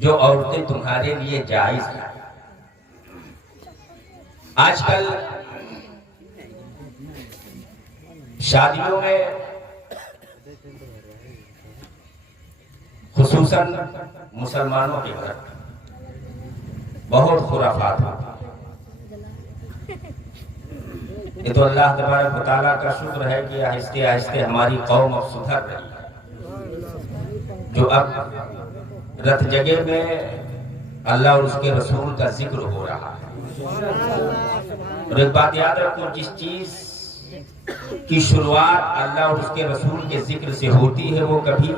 جو عورتیں تمہارے لیے جائز ہیں. آج کل شادیوں میں خصوصاً مسلمانوں کے گھر بہت خرافات ہوتی ہیں. یہ تو اللہ تبارک و تعالیٰ کا شکر ہے کہ آہستہ آہستہ ہماری قوم اب سدھر رہی ہے. جو اب رت جگہ میں اللہ اور اس کے رسول کا ذکر ہو رہا ہے. اور ایک بات یاد رکھو، جس چیز کی شروعات اللہ اور اس کے رسول کے ذکر سے ہوتی ہے وہ کبھی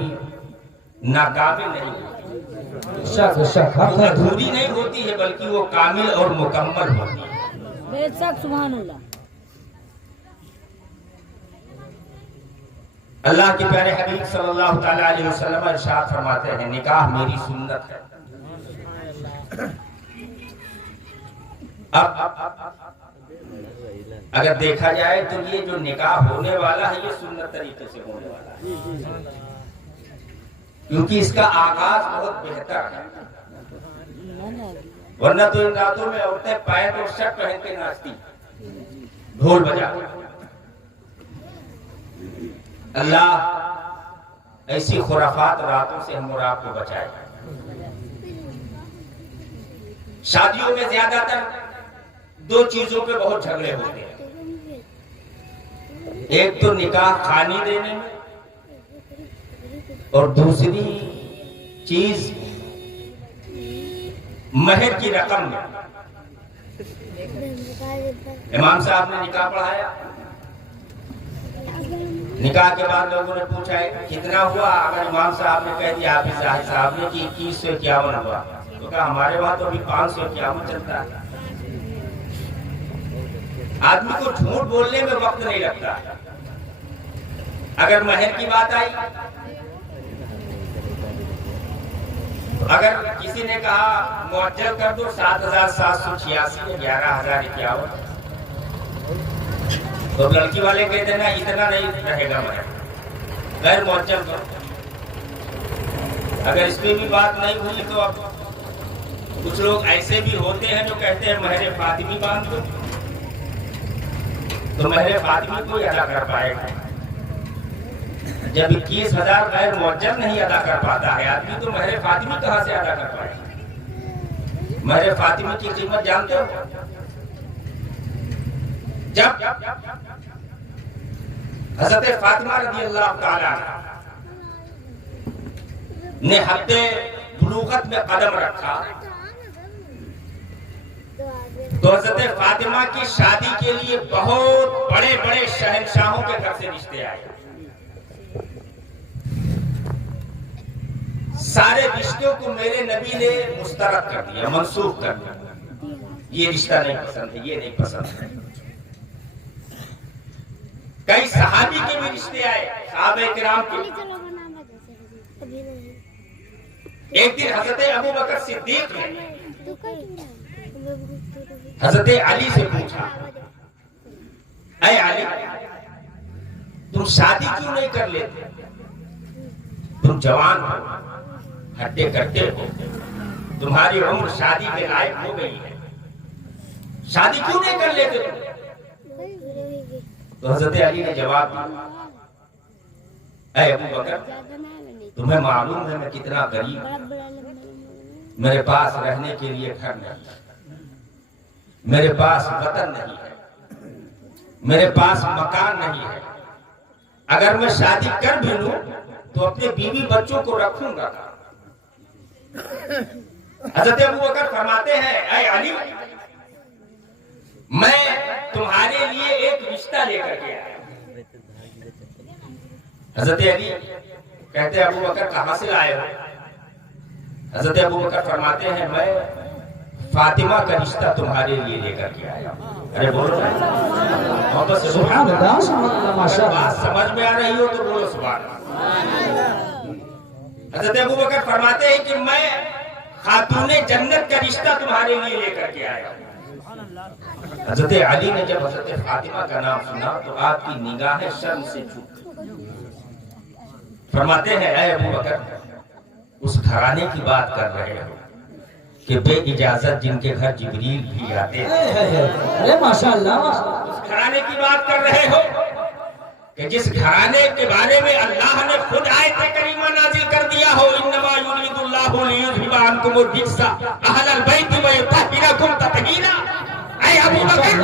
ناکامل نہیں ہوتی، وہ ادھوری نہیں ہوتی ہے، بلکہ وہ کامل اور مکمل ہوتی ہے. بے شک سبحان اللہ. اللہ کے پیارے حبیب صلی اللہ تعالیٰ علیہ وسلم ارشاد فرماتے ہیں، نکاح میری سنت ہے. اب اگر دیکھا جائے تو یہ جو نکاح ہونے والا ہے یہ سنت طریقے سے ہونے والا ہے، کیونکہ اس کا آغاز بہت بہتر ہے. ورنہ تو ان راتوں میں عورتیں پینٹ اور شرٹ پہن کے ناچتی، ڈھول بجا. اللہ ایسی خرافات راتوں سے ہم اور آپ کو بچائے. شادیوں میں زیادہ تر دو چیزوں پہ بہت جھگڑے ہوتے ہیں. ایک تو نکاح خوانی دینے میں، اور دوسری چیز مہر کی رقم میں. امام صاحب نے نکاح پڑھایا، نکاح کے بعد لوگوں نے پوچھا کتنا ہوا. اگر امام صاحب نے کہہ دیا حافظ صاحب نے کہ 2151 ہوا، تو کہا ہمارے وہاں تو ابھی 551 چلتا ہے. آدمی کو جھوٹ بولنے میں وقت نہیں لگتا. اگر مہر کی بات آئی، اگر کسی نے کہا معجل کر دو 7786 یا 11051، تو لڑکی والے کہتے ہیں نا اتنا نہیں رہے گا مہر، غیر معجل کرو. اگر اس پہ بھی بات نہیں ہوئی تو اب کچھ لوگ ایسے بھی ہوتے ہیں جو کہتے ہیں مہر فاطمی باندھ دو، تو مہر فاطمی کوئی ادا کر پائے گا. جب 21,000 غیر معجل نہیں ادا کر پاتا ہے آدمی، تو مہر فاطمی کہاں سے ادا کر پائے گا؟ مہر فاطمی کی قیمت جانتے ہو؟ جب حضرت فاطمہ رضی اللہ تعالیٰ نے حد بلوغت میں قدم رکھا، تو حضرت فاطمہ کی شادی کے لیے بہت بڑے بڑے شہنشاہوں کے گھر سے رشتے آئے. سارے رشتوں کو میرے نبی نے مسترد کر دیا، منسوخ کر دیا. یہ رشتہ نہیں پسند ہے، یہ نہیں پسند ہے. کئی صحابی کے بھی رشتے آئے، صحابہ کرام کے. ایک دن حضرت ابو بکر صدیق نے حضرت علی سے پوچھا، اے علی، تم شادی کیوں نہیں کر لیتے؟ تم جوان ہو، ہڈے کٹے ہو، تمہاری عمر شادی کے لائق ہو گئی ہے، شادی کیوں نہیں کر لیتے تم؟ تو حضرت علی نے جواب دیا، اے ابو بکر، تمہیں معلوم ہے میں کتنا غریب ہوں. میرے پاس رہنے کے لیے گھر نہیں ہے، میرے پاس وطن نہیں ہے، میرے پاس مکان نہیں ہے. اگر میں شادی کر بھی لوں تو اپنے بیوی بچوں کو رکھوں گا. حضرت ابو بکر فرماتے ہیں، اے علی، میں تمہارے لیے ایک رشتہ لے کر کے آیا. حضرت علی کہتے ہیں ابو بکر کہاں سے آئے ہو؟ حضرت ابو بکر فرماتے ہیں میں فاطمہ کا رشتہ تمہارے لیے لے کر کے آیا. ارے بولو محبت سے سبحان اللہ. بات سمجھ میں آ رہی ہو تو بولو سبحان اللہ. حضرت ابو بکر فرماتے ہیں کہ میں خاتون جنت کا رشتہ تمہارے لیے لے کر کے آیا. حضرت علی نے جب حضرت فاطمہ کا نام سنا تو آپ کی نگاہیں شرم سے جھک. فرماتے ہیں اے ابو بکر، اس گھرانے کی بات کر رہے ہو کہ بے اجازت جن کے گھر جبریل بھی آتے ہیں. ارے ماشاءاللہ اس گھرانے کی بات کر رہے ہو کہ جس گھرانے کے بارے میں اللہ نے خود آیت کریمہ نازل کر دیا ہو انما یرید اللہ لیذھب عنکم الرجس اہل البیت ویطہرکم تطہیرا. اے ابو بکر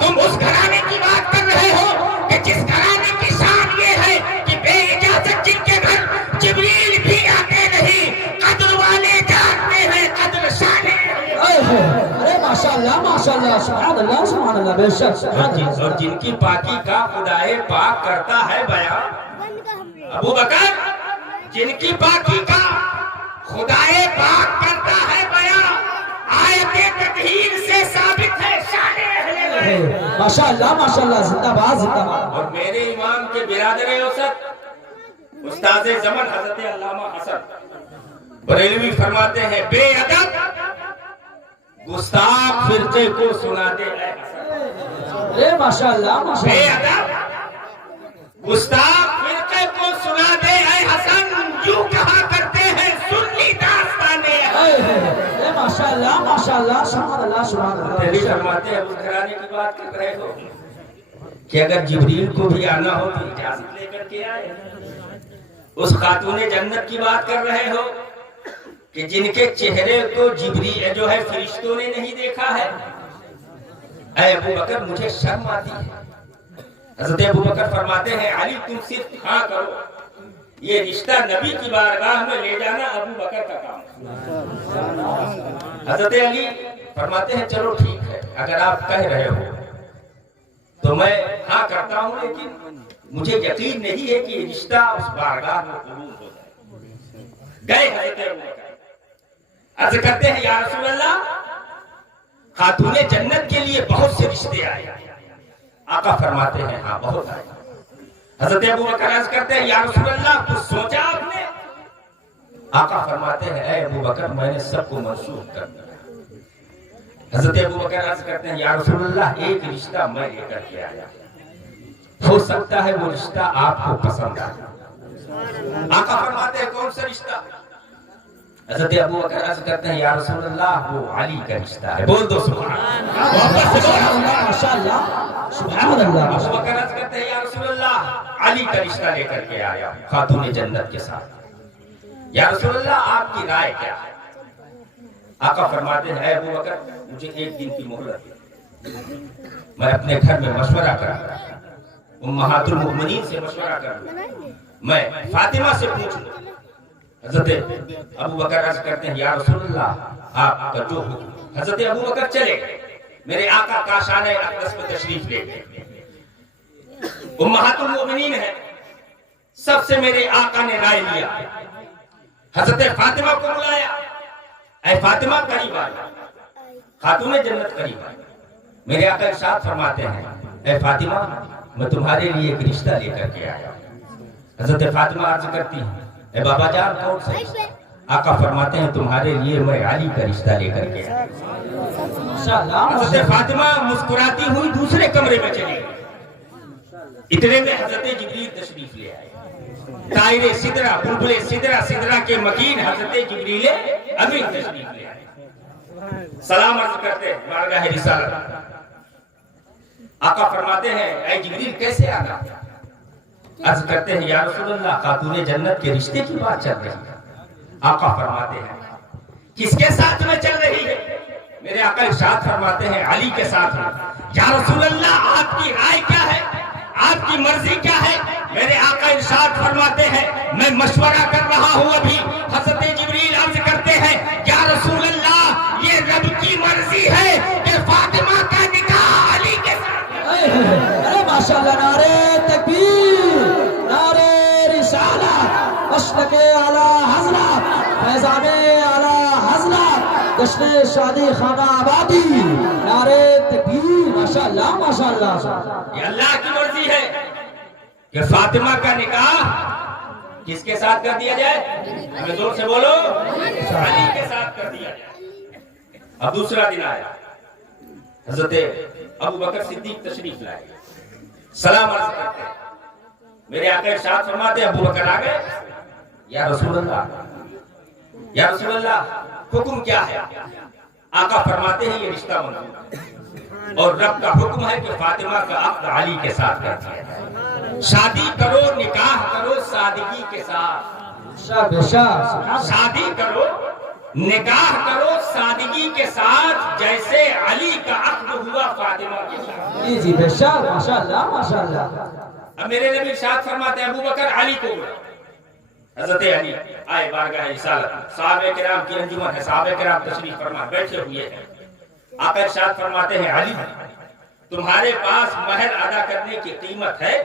تم اس گھرانے کی بات کر رہے ہو کہ جس گھرانے کی شان یہ ہے کہ بے اجازت جن کے گھر جبریل بھی آتے نہیں. قدر والے جانتے ہیں قدر شان ہے. ارے ماشاءاللہ ماشاءاللہ سبحان اللہ بے شک اور جن کی پاکی کا خدائے پاک کرتا ہے بیان. ابو بکر جن کی پاکی کا خدائے پاک کرتا ہے بیان آیت تطہیر سے ثابت ہے شان اہل بیت. ماشاءاللہ ماشاءاللہ زندہ باد زندہ باد. اور میرے امام کے برادر اوسط استاد زمن حضرت علامہ حسن بریلوی فرماتے ہیں بے ادب گستاخ فرقے کو سنا دے اے حسن. ارے ماشاءاللہ بے ماشاءاللہ ادب گستاخ فرقے کو سنا دے اے حسن یوں کہا کرتے ہیں سن لی داستانیں. ارے ماشاءاللہ ماشاءاللہ سبحان اللہ سبحان بریلوی اللہ. فرماتے ہیں اس گھرانے کی بات کر رہے ہو کہ اگر جبریل کو بھی آنا ہو تو اجازت لے کر کے آئے. اس خاتون جنت کی بات کر رہے ہو کہ جن کے چہرے کو جبریل جو ہے فرشتوں نے نہیں دیکھا ہے. اے ابو بکر مجھے شرم آتی ہے. حضرت ابو بکر فرماتے ہیں علی تم صرف ہاں کرو. یہ رشتہ نبی کی بارگاہ میں لے جانا ابو بکر کا کام ہے. حضرت علی فرماتے ہیں چلو ٹھیک ہے اگر آپ کہہ رہے ہو تو میں ہاں کرتا ہوں لیکن مجھے یقین نہیں ہے کہ یہ رشتہ اس بارگاہ میں قبول ہو جائے. گئے حضرت ابو بکر عرض کرتے ہیں یا رسول اللہ خاتون جنت کے لیے بہت سے رشتے آئے. آقا فرماتے ہیں ہاں بہت آئے. حضرت ابو بکر عرض کرتے ہیں یا رسول اللہ کچھ سوچا آپ نے؟ آقا فرماتے ہیں اے ابو بکر میں نے سب کو منسوخ کر دیا. حضرت ابو بکر عرض کرتے ہیں یا رسول اللہ ایک رشتہ میں لے کر کے آیا. ہو سکتا ہے وہ رشتہ آپ کو پسند آئے. آقا فرماتے ہیں کون سا رشتہ؟ حضرت ابو بکر عرض کرتے ہیں یا رسول اللہ وہ علی کا رشتہ ہے. بول دو سبحان اللہ. ماشاءاللہ سبحان اللہ. ابو بکر عرض کرتے ہیں یا رسول اللہ علی کا رشتہ لے کر کے آیا خاتون جنت کے ساتھ. یا رسول اللہ آپ کی رائے کیا ہے؟ آقا فرماتے ہیں اے ابو بکر مجھے ایک دن کی مہلت دے. میں اپنے گھر میں مشورہ کروں گا. امہات المؤمنین سے مشورہ کروں گا. میں فاطمہ سے پوچھوں گا. حضرت ابو بکر عرض کرتے ہیں یا رسول اللہ آپ کا جو حکم. حضرت ابو بکر چلے میرے آقا کاشانہ اقدس میں تشریف لے گئے. امہات المؤمنین ہے سب سے میرے آقا نے رائے لیا. حضرت فاطمہ کو بلایا. اے فاطمہ قریب آئی. خاتون جنت قریب آئی. میرے آقا ارشاد فرماتے ہیں اے فاطمہ میں تمہارے لیے ایک رشتہ لے کر کے آیا. حضرت فاطمہ عرض کرتی ہیں اے بابا جان کون سا رشتہ؟ آقا فرماتے ہیں تمہارے لیے میں علی کا رشتہ لے کر کے آیا. حضرت فاطمہ مسکراتی ہوئی دوسرے کمرے میں چلی گئی. اتنے میں حضرت جبریل تشریف لے آئے. طائر سدرہ بلبل سدرہ کے مکین حضرت جبریل امین تشریف لے آئے. سلام عرض کرتے بارگاہ رسالت. آقا فرماتے ہیں اے جبریل کیسے آنا؟ عرض کرتے ہیں یا رسول اللہ خاتون جنت کے رشتے کی بات چل رہی ہے. آقا فرماتے ہیں کس کے ساتھ میں چل رہی ہے؟ میرے آقا ارشاد فرماتے ہیں علی کے ساتھ میں. یا رسول اللہ آپ کی رائے کیا ہے؟ آپ کی مرضی کیا ہے؟ میرے آقا ارشاد فرماتے ہیں میں مشورہ کر رہا ہوں ابھی. حضرت جبریل عرض کرتے ہیں یا رسول اللہ یہ رب کی مرضی ہے کہ فاطمہ کا نکاح علی کے ساتھ. ارے ماشاءاللہ نعرہ تکبیر نعرہ رسالت مشرق اعلی حضرت فیضان اعلی حضرت جشن شادی خانہ آبادی نعرہ تکبیر. ماشاءاللہ ماشاءاللہ. یہ اللہ کی مرضی ہے کہ فاطمہ کا نکاح کس کے ساتھ کر دیا جائے؟ ہمیں زور سے بولو علی کے ساتھ کر دیا جائے. اب دوسرا دن آیا. حضرت ابو بکر صدیق تشریف لائے. سلام عرض کرتے ہیں میرے آقا ارشاد فرماتے ابو بکر آ گئے. یا رسول اللہ یا رسول اللہ حکم کیا ہے؟ آقا فرماتے ہیں یہ رشتہ منظور ہے اور رب کا حکم ہے کہ فاطمہ کا عقد علی کے ساتھ کر دیا جائے. شادی کرو، نکاح کرو سادگی کے ساتھ. شادی کرو، نکاح کرو سادگی کے ساتھ، جیسے علی کا عقد ہوا فاطمہ کے ساتھ. جی جی بے شک، ماشاءاللہ ماشاءاللہ. اب میرے نبی ارشاد فرماتے ہیں ابو بکر علی کو بلا. حضرت علی آئے بارگاہ رسالت، صحابہ کرام کی انجمن ہے، صحابہ کرام تشریف فرما بیٹھے ہوئے ہیں. آقا ارشاد فرماتے ہیں علی تمہارے پاس مہر ادا کرنے کی قیمت ہے؟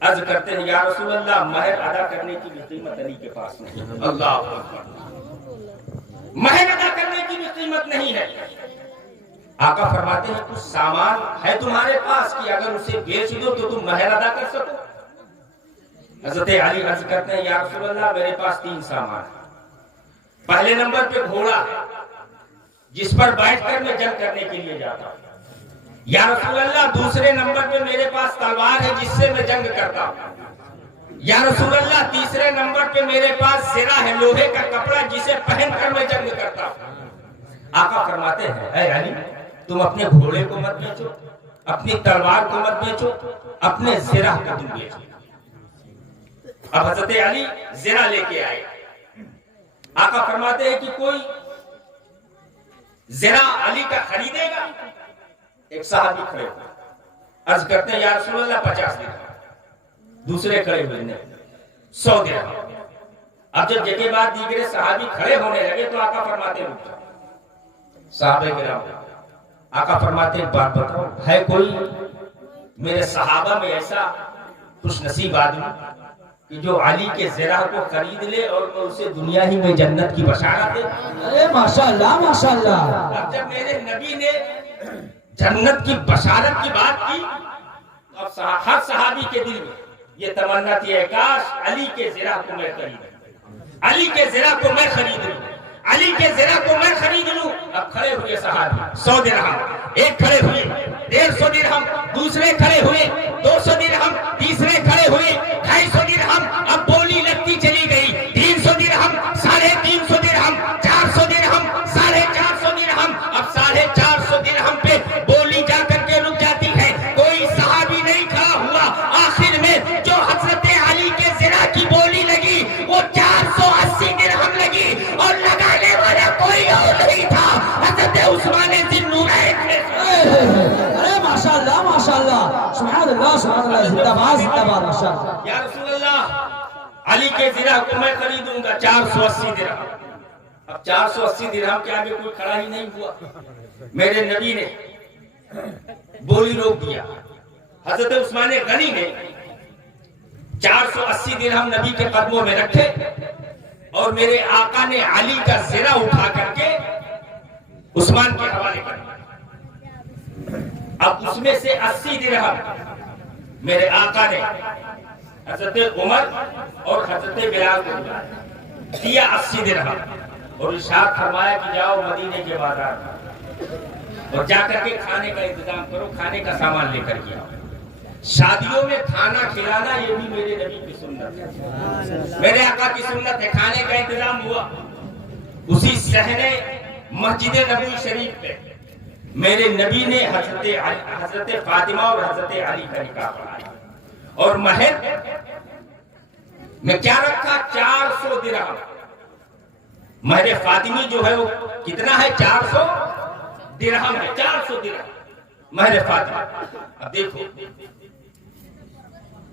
عرض کرتے ہیں یا رسول اللہ مہر ادا کرنے کی بھی قیمت علی کے پاس نہیں. اللہ اکبر، مہر ادا کرنے کی بھی قیمت نہیں ہے. آقا فرماتے ہیں کچھ سامان ہے تمہارے پاس کہ اگر اسے بیچ دو تو تم مہر ادا کر سکو؟ حضرت علی عرض کرتے ہیں یا رسول اللہ میرے پاس 3 سامان ہے. پہلے نمبر پہ گھوڑا جس پر بیٹھ کر میں جنگ کرنے کے لیے جاتا ہوں یا رسول اللہ. دوسرے نمبر پہ میرے پاس تلوار ہے جس سے میں جنگ کرتا ہوں یا رسول اللہ. تیسرے نمبر پہ میرے پاس زرہ ہے، لوہے کا کپڑا جسے پہن کر میں جنگ کرتا ہوں. آقا فرماتے ہیں اے علی تم اپنے گھوڑے کو مت بیچو، اپنی تلوار کو مت بیچو، اپنے زرہ کو تم بیچو. اب حضرت علی زرہ لے کے آئے. آقا فرماتے ہیں کہ کوئی زرہ علی کا خریدے گا؟ ایک صحابی کھڑے ہوئے عرض کرتے ہیں یا رسول اللہ 50 درہم. دوسرے کھڑے ہوئے نے 100 درہم. اب جب جگہ بعد دیگرے صحابی کھڑے ہونے لگے تو آقا فرماتے ہیں صحابہ کرام، آقا فرماتے ہیں ایک بات بتاؤ ہے کوئی میرے صحابہ میں ایسا خوش نصیب آدمی کہ جو علی کے زرہ کو خرید لے اور میں اسے دنیا ہی میں جنت کی بشارت دے؟ ارے ماشاءاللہ ماشاءاللہ. اب جب میرے نبی نے جنت کی بشارت کی بات کی اب ہر صحابی کے دل میں یہ تمنا تھی ہے کاش علی کے زرہ کو میں خرید، علی کے زرہ کو میں خرید لوں، علی کے زرہ کو میں خرید لوں. اب کھڑے ہوئے صحابی 100 درہم، ایک کھڑے ہوئے 150 درہم، دوسرے کھڑے ہوئے 200 درہم، تیسرے کھڑے ہوئے 250 درہم. اب بولی لگتی چلی گئی 300 درہم، 350 درہم، 400 درہم، 450 درہم. اب 450 درہم پہ بولی جا کر کے رک جاتی ہے. کوئی صحابی نہیں کھڑا ہوا. آخر میں جو حضرت علی کے زرہ کی بولی لگی وہ 480 درہم لگی اور لگانے والا کوئی اور نہیں تھا، حضرت عثمان ذی النورین. ارے ماشاءاللہ ماشاءاللہ، سبحان اللہ سبحان اللہ، زندہ باد زندہ باد ماشاءاللہ. یا رسول اللہ علی کے زرہ کو میں خریدوں گا 480 درہم. اب 480 درہم کے آگے کوئی کھڑا ہی نہیں ہوا. میرے نبی نے بولی روک دیا. حضرت عثمان غنی نے 480 درہم نبی کے قدموں میں رکھے اور میرے آقا نے علی کا زرہ اٹھا کر کے عثمان کے حوالے کر دیا. اب اس میں سے 80 درہم میرے آقا نے حضرت عمر اور حضرت بلال کو دیا 80 درہم اور ارشاد فرمایا کہ جاؤ مدینے کے بازار اور جا کر کے کھانے کا انتظام کرو، کھانے کا سامان لے کر کے آؤ. شادیوں میں کھانا کھلانا یہ بھی میرے نبی کی سنت ہے، میرے آقا کی سنت ہے. کھانے کا انتظام ہوا. اسی صحن مسجد نبوی شریف پہ میرے نبی نے حضرت فاطمہ اور حضرت علی کا نکاح پڑھایا اور مہر میں کیا رکھا 400 درہم. مہر فاطمی جو ہے وہ کتنا ہے 400 درہم ہے. 400 درہم مہر فاطمہ. اب دیکھو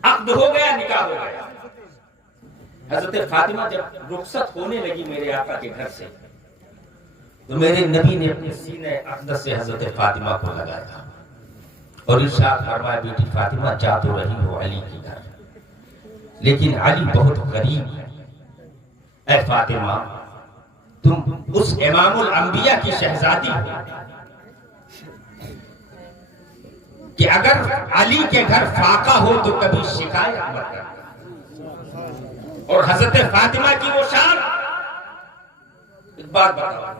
عقد ہو گیا، نکاح ہو گیا. حضرت فاطمہ جب رخصت ہونے لگی میرے آقا کے گھر سے تو میرے نبی نے اپنے سینے اقدس سے حضرت فاطمہ کو لگایا اور ارشاد فرمایا بیٹی فاطمہ جا تو رہی ہو علی کی گھر لیکن علی بہت غریب ہے. اے فاطمہ تم اس امام الانبیاء کی شہزادی ہو کہ اگر علی کے گھر فاقہ ہو تو کبھی شکایت مت کرنا. اور حضرت فاطمہ کی وہ شان. ایک بات بتاؤ،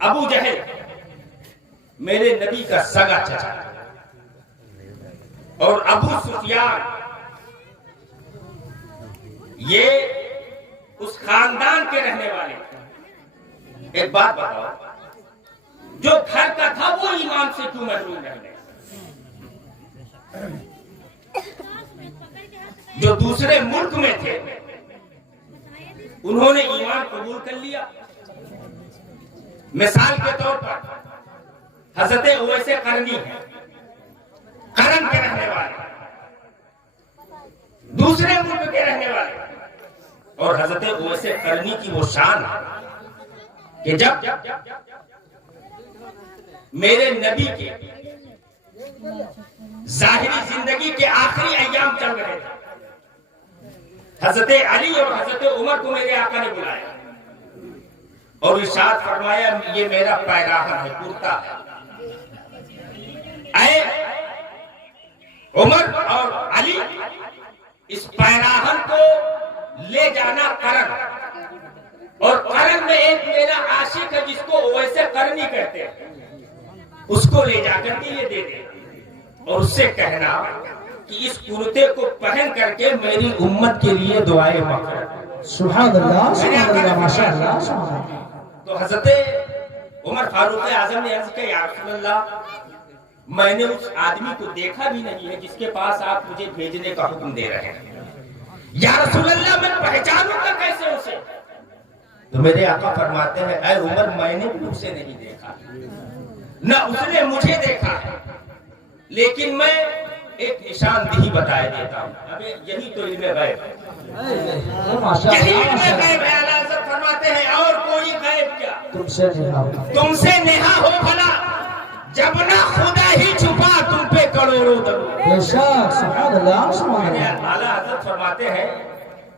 ابو جہل میرے نبی کا سگا چچا اور ابو سفیان یہ اس خاندان کے رہنے والے تھے۔ ایک بات بتاؤ، جو گھر کا تھا وہ ایمان سے کیوں محروم رہ گئے؟ جو دوسرے ملک میں تھے انہوں نے ایمان قبول کر لیا۔ مثال کے طور پر حضرت اویس قرنی ہے، قرن کے رہنے والے، دوسرے ملک کے رہنے والے، اور حضرت اویس قرنی کی وہ شان ہے کہ جب میرے نبی کے ظاہری زندگی کے آخری ایام چل رہے تھے، حضرت علی اور حضرت عمر کو میرے آقا نے بلایا اور ارشاد فرمایا یہ میرا پیراہن ہے، کرتا ہے، اے عمر اور علی اس پیراہن کو لے جانا قرن، اور قرن میں ایک میرا عاشق ہے جس کو اویس قرنی کہتے ہیں، اس کو لے جا کر کے یہ دے دے اور اس سے کہنا کہ اس کرتے کو پہن کر کے میری امت کے لیے دعائیں مغفرت۔ سبحان اللہ سبحان اللہ ماشاءاللہ سبحان اللہ۔ تو حضرت عمر فاروق اعظم نے عرض کیا یا رسول اللہ میں نے اس آدمی کو دیکھا بھی نہیں ہے جس کے پاس آپ مجھے بھیجنے کا حکم دے رہے ہیں، یا رسول اللہ میں پہچانوں گا کیسے اسے؟ تو میرے آقا فرماتے ہیں اے عمر میں نے بھی اسے نہیں دیکھا، نہ اس نے مجھے دیکھا ہے، لیکن میں ایک نشاندہی بتائے دیتا ہوں۔ ابھی یہی تو علم غیب ہے، یہی علم غیب ہے۔ اعلیٰ حضرت فرماتے ہیں اور کوئی غیب کیا تم سے نہا ہو بھلا، جب نہ خدا ہی چھپا تم پہ کروڑوں درود۔ بے شک سبحان اللہ سبحان اللہ۔ اعلیٰ حضرت فرماتے ہیں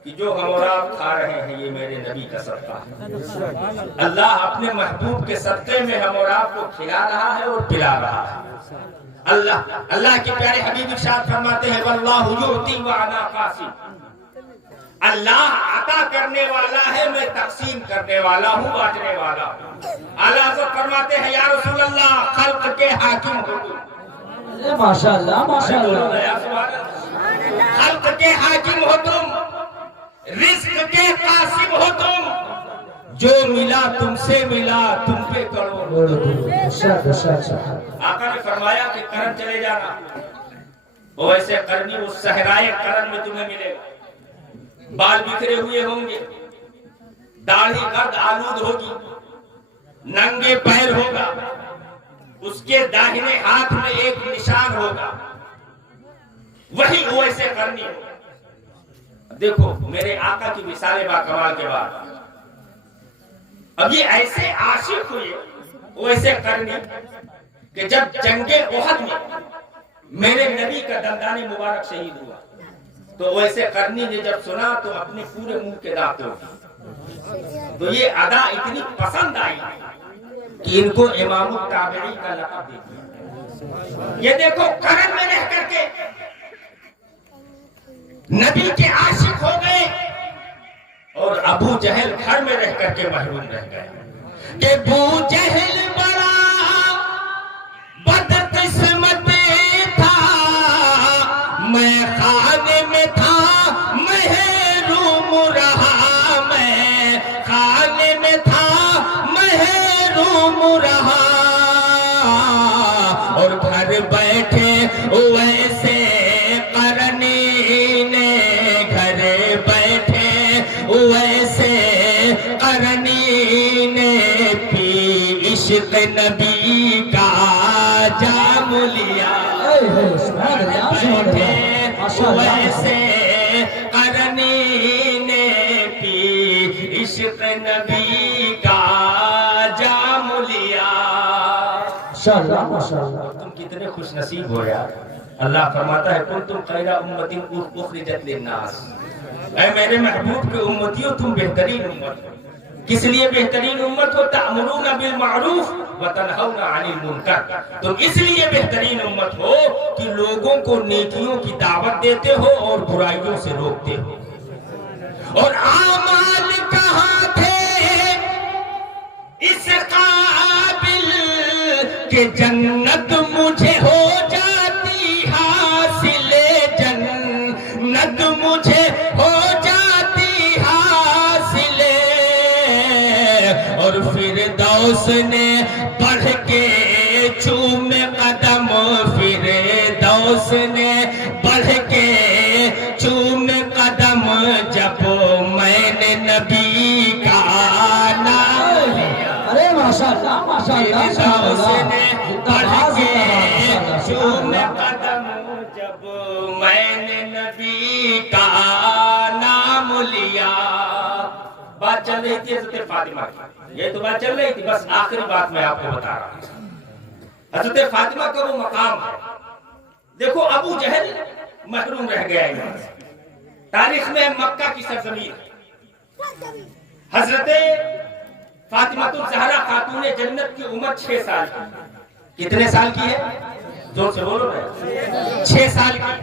کہ جو ہم اور آپ کھا رہے ہیں یہ میرے نبی کا صدقہ ہے، اللہ اپنے محبوب کے صدقے میں ہم اور آپ کو کھلا رہا ہے اور پلا رہا ہے۔ اللہ کے پیارے حبیب ارشاد فرماتے ہیں واللہ یعطی وانا قاسم، اللہ عطا کرنے والا ہے میں تقسیم کرنے والا ہوں، بانٹنے والا ہوں۔ اعلیٰ حضرت فرماتے ہیں یا رسول اللہ خلق کے حاکم ہو تم، ماشاءاللہ ماشاءاللہ، خلق کے حاکم ہو تم، رزق کے قاسم ہو تم، جو ملا تم سے ملا تم پہ کروڑوں درود۔ آقا نے فرمایا کہ قرن چلے جانا، وہ ایسے قرنی وہ صحرائے قرن میں تمہیں ملے گا، بال بکھرے ہوئے ہوں گے، داڑھی گرد آلود ہوگی، ننگے پیر ہوگا، اس کے داہنے ہاتھ میں ایک نشان ہوگا، وہی وہ ایسے قرنی ہوگا۔ دیکھو میرے آقا کی مثال با کمال کے بعد اب یہ ایسے عاشق ہوئے وہ ایسے قرنی کہ جب جنگ احد میں میرے نبی کا دندان مبارک شہید ہوا تو ویسے قرنی نے جب سنا تو اپنے پورے منہ کے دانت توڑ، تو یہ ادا اتنی پسند آئی کہ ان کو امام التابعین کا لقب دے دیا۔ یہ دیکھو قرن میں رہ کر کے نبی کے عاشق ہو گئے اور ابو جہل گھر میں رہ کر کے محروم رہ گئے کہ ابو جہل بڑا بدقسمت تھا، میں خانے میں تھا محروم رہا، میں خانے میں تھا محروم رہا، اور گھر بیٹھے ویسے قرنی نے، گھر بیٹھے ویسے قرنی نے پی عشق نبی کا جام لیا، ویسے قرنی نے پی عشق نبی کا جام لیا۔ ماشاءاللہ ماشاءاللہ، تم کتنے خوش نصیب ہو یار۔ اللہ فرماتا ہے کنتم خیر امت اخرجت للناس، اے میرے محبوب کے امتیوں تم بہترین امت ہو۔ کس لیے بہترین امت ہو؟ تأمرون بالمعروف وتنہون عن المنکر، تم اس لیے بہترین امت ہو کہ لوگوں کو نیکیوں کی دعوت دیتے ہو اور برائیوں سے روکتے ہو۔ اور اعمال کہاں تھے اس قابل کہ جنت مجھے ہو جاتی حاصل، جنت مجھے ہو جاتی حاصل، اور فردوس نے بڑھ کے چوم قدم، فردوس نے بڑھ کے چوم قدم، جب میں نے نبی کا نام لیا۔ ارے ماشاءاللہ ماشاءاللہ فردوس نے بڑھ کے چوم قدم، جب میں نے نبی کا نام لیا۔ بات چل رہی تھی حضرت فاطمہ کی، یہ تو بات چل رہی تھی، بس آخری بات میں آپ کو بتا رہا ہوں۔ حضرت فاطمہ کا وہ مقام ہے، دیکھو ابو جہل محروم رہ گیا یہاں سے۔ تاریخ میں مکہ کی سرزمین ہے۔ حضرت فاطمہ الزہرا خاتون جنت کی عمر 6 سال کی۔ کتنے سال کی ہے؟ زور سے بولو نا۔ 6 سال کی۔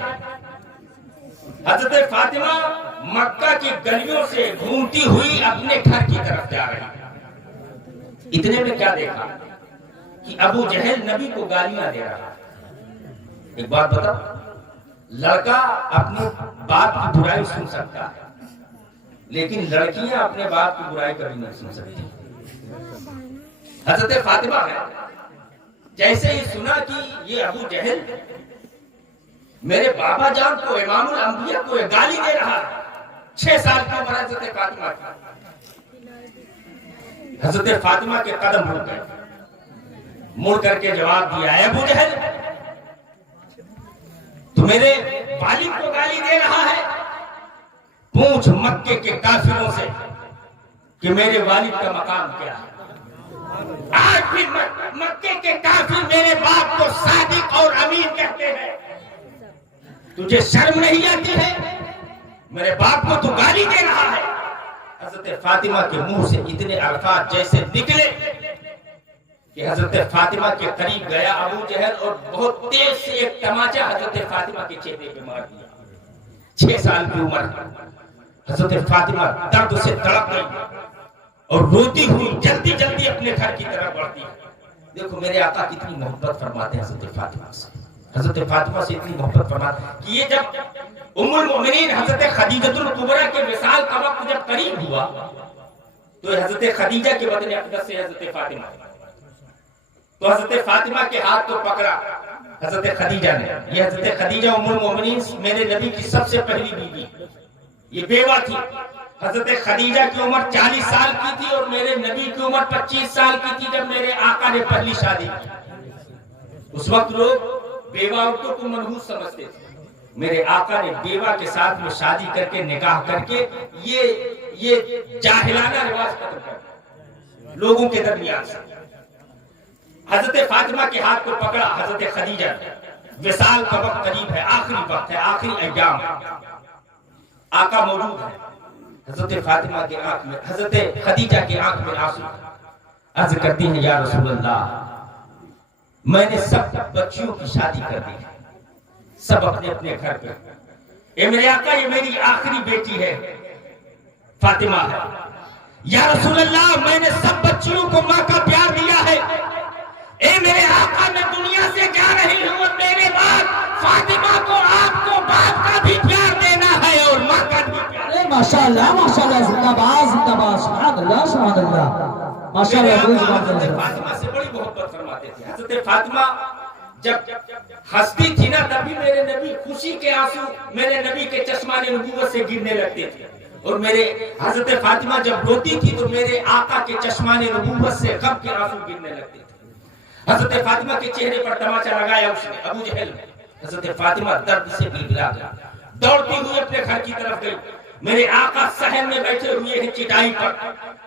حضرت فاطمہ مکہ کی گلیوں سے گھومتی ہوئی اپنے گھر کی طرف جا رہی۔ اتنے میں کیا دیکھا کہ ابو جہل نبی کو گالیاں دے رہا۔ ایک بات بتاؤ، لڑکا اپنے باپ کی برائی سن سکتا ہے، لیکن لڑکیاں اپنے باپ کی برائی کبھی نہیں سن سکتی۔ حضرت فاطمہ ہے، جیسے ہی سنا کہ یہ ابو جہل میرے بابا جان کو، امام الانبیاء کو گالی دے رہا ہے، 6 سال کی عمر حضرت فاطمہ کی، حضرت فاطمہ کے قدم رک گئے، مڑ کر کے جواب دیا، اے ابو جہل تو میرے والد کو گالی دے رہا ہے، پوچھ مکے کے کافروں سے کہ میرے والد کا مقام کیا ہے۔ آج بھی مکے کے کافر میرے باپ کو صادق اور امین کہتے ہیں، تجھے شرم نہیں آتی ہے؟ میرے باپ کو تو گالی دے رہا ہے۔ حضرت فاطمہ کے منہ سے اتنے الفاظ جیسے نکلے کہ حضرت فاطمہ کے قریب گیا ابو جہل اور بہت تیز سے ایک تماچا حضرت فاطمہ کے چہرے پہ مار دیا۔ 6 سال کی عمر، حضرت فاطمہ درد سے تڑپ گئی اور روتی ہوئی جلدی جلدی اپنے گھر کی طرف بڑھتی ہے۔ دیکھو میرے آقا کتنی محبت فرماتے ہیں حضرت فاطمہ سے، حضرت فاطمہ سے اتنی محبت فرماتے ہیں کہ یہ جب ام المؤمنین حضرت خدیجہ الکبریٰ کے وصال کا وقت جب قریب ہوا تو حضرت خدیجہ کے بدن اقدس سے حضرت فاطمہ، تو حضرت فاطمہ کے ہاتھ کو پکڑا حضرت خدیجہ نے۔ یہ حضرت خدیجہ ام المؤمنین میرے نبی کی سب سے پہلی بیوی، یہ بیوہ تھی۔ حضرت خدیجہ کی عمر 40 سال کی تھی اور میرے نبی کی عمر 25 سال کی تھی جب میرے آقا نے پہلی شادی کی۔ اس وقت لوگ بیوہ عورتوں کو منحوس سمجھتے تھے، میرے آقا نے بیوہ کے ساتھ میں شادی کر کے نکاح کر کے یہ جاہلانہ رواج ختم کر دیا لوگوں کے درمیان سے۔ حضرت فاطمہ کے ہاتھ کو پکڑا حضرت خدیجہ نے۔ وصال کا وقت قریب ہے، آخری وقت ہے، آخری ایام ہے، آقا موجود ہے۔ حضرت فاطمہ کے آنکھ میں، حضرت خدیجہ کے آنکھ میں آنسو، عرض کرتی ہیں یا رسول اللہ میں نے سب بچیوں کی شادی کر دی، سب اپنے اپنے گھر پہ، اے میرے آقا یہ میری آخری بیٹی ہے فاطمہ ہے۔ یا رسول اللہ میں نے سب بچیوں کو ماں کا پیار دیا ہے، اے میرے آقا میں دنیا سے جا رہی ہوں اور میرے بعد فاطمہ کو آپ کو باپ کا بھی پیار دینا ہے اور ماں کا بھی پیار۔ ماشاءاللہ ماشاءاللہ، زندہ باد زندہ باد، سبحان اللہ سبحان اللہ، ماشاءاللہ۔ فاطمہ سے بڑی محبت فرماتے تھے حضرت فاطمہ، جب ہنستی تھی نا تبھی میرے نبی خوشی کے آنسو میرے نبی کے چشمان نبوت سے گرنے لگتے تھے، اور میرے حضرت فاطمہ جب روتی تھی تو میرے آقا کے چشمان نبوت سے غم کے آنسو گرنے لگتے تھے۔ حضرت فاطمہ کے چہرے پر تماچا لگایا اس نے، ابو جہل نے۔ حضرت فاطمہ درد سے بلبلا گئی، دوڑتی ہوئی اپنے گھر کی طرف گئی۔ میرے آقا صحن میں بیٹھے ہوئے ہیں چٹائی پر،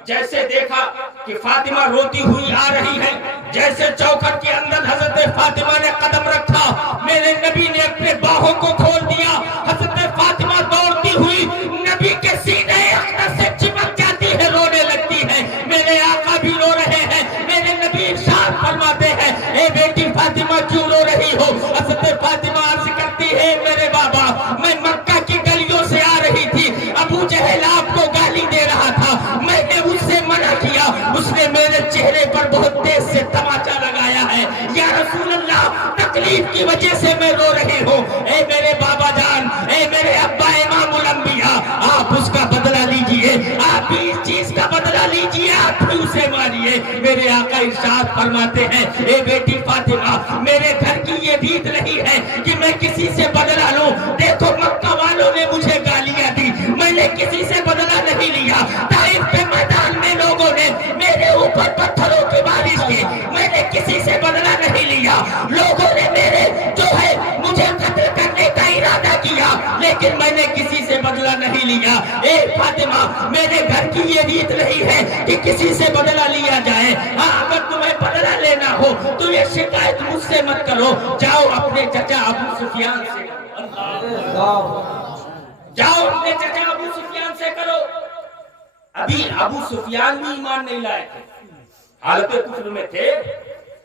جیسے دیکھا کہ فاطمہ روتی ہوئی آ رہی ہے، جیسے چوکھٹ کے اندر حضرت فاطمہ نے قدم رکھا، میرے نبی نے اپنے باہوں کو کھول دیا، حضرت فاطمہ دوڑتی ہوئی نبی کے سینے اقدس سے چپک جاتی ہے، رونے لگتی ہے۔ میرے آقا بھی رو رہے ہیں، میرے نبی ارشاد فرماتے ہیں اے بیٹی فاطمہ کیوں رو رہی ہو؟ حضرت فاطمہ عرض کرتی ہے میرے بابا میں مکہ کی گلیوں سے آ رہی تھی، ابو جہل آپ کو گالی دے رہا تھا، میں نے اس سے منع کیا، اس نے میرے چہرے پر بہت تیز سے تماچا لگایا ہے، یا رسول اللہ تکلیف کی وجہ سے میں رو رہی ہوں۔ اے میرے بابا جان، اے میرے ابا امام الانبیاء، آپ اس کا بدلہ لیجئے، آپ بھی اس چیز کا بدلہ لیجیے، آپ بھی اسے مانیے۔ میرے آقا ارشاد فرماتے ہیں اے بیٹی فاطمہ، میرے گھر کی یہ ریت نہیں ہے کہ میں کسی سے بدلہ لوں۔ دیکھو مکہ والوں نے مجھے گالیاں دی، میں نے کسی سے بدلہ نہیں لیا۔ طائف کے میدان میں لوگوں نے میرے اوپر پتھروں کی بارش کی، میں نے کسی سے بدلہ نہیں لیا۔ لوگوں نے میرے جو ہے مجھے قتل کرنے کا ارادہ کیا، لیکن میں نے کسی سے بدلہ نہیں لیا۔ اے فاطمہ، میرے گھر کی یہ ریت نہیں ہے کہ کسی سے بدلہ لیا جائے۔ ہاں، اگر تمہیں بدلہ لینا ہو تو یہ شکایت مجھ سے مت کرو، جاؤ اپنے چچا ابو سفیان سے، جاؤ اپنے چچا ابو سفیان سے کرو۔ ابھی ابو سفیان بھی ایمان نہیں لائے تھے، حالت کفر میں تھے۔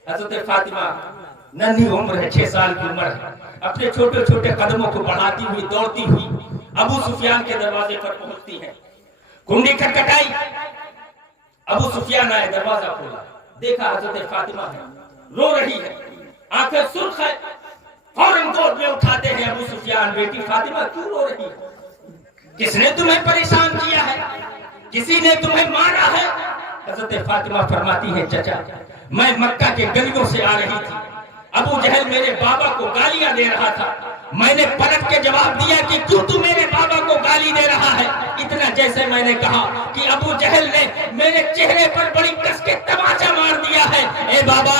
حضرت فاطمہ ننھی عمر ہے، 6 سال کی عمر ہے، اپنے چھوٹے چھوٹے قدموں کو بڑھاتی ہوئی دوڑتی ہوئی ابو سفیان کے دروازے پر پہنچتی ہے۔ کنڈی کھٹکھٹائی، ابو سفیان آئے، دروازہ کھولا، دیکھا حضرت فاطمہ ہے، رو رہی ہے، آنکھیں سرخ ہے۔ فوراً گود میں اٹھاتے ہیں ابو سفیان، بیٹی فاطمہ کیوں رو رہی ہے؟ کس نے تمہیں پریشان کیا ہے؟ کسی نے تمہیں مارا ہے؟ حضرت فاطمہ فرماتی ہے چچا، میں مکہ کے گلیوں سے آ رہی تھی، ابو جہل میرے بابا کو گالیاں دے رہا تھا، میں نے پلٹ کے جواب دیا کہ کیوں تو میرے بابا کو گالی دے رہا ہے؟ اتنا جیسے میں نے کہا کہ ابو جہل نے میرے چہرے پر بڑی کس کے تماچا مار دیا ہے۔ اے بابا،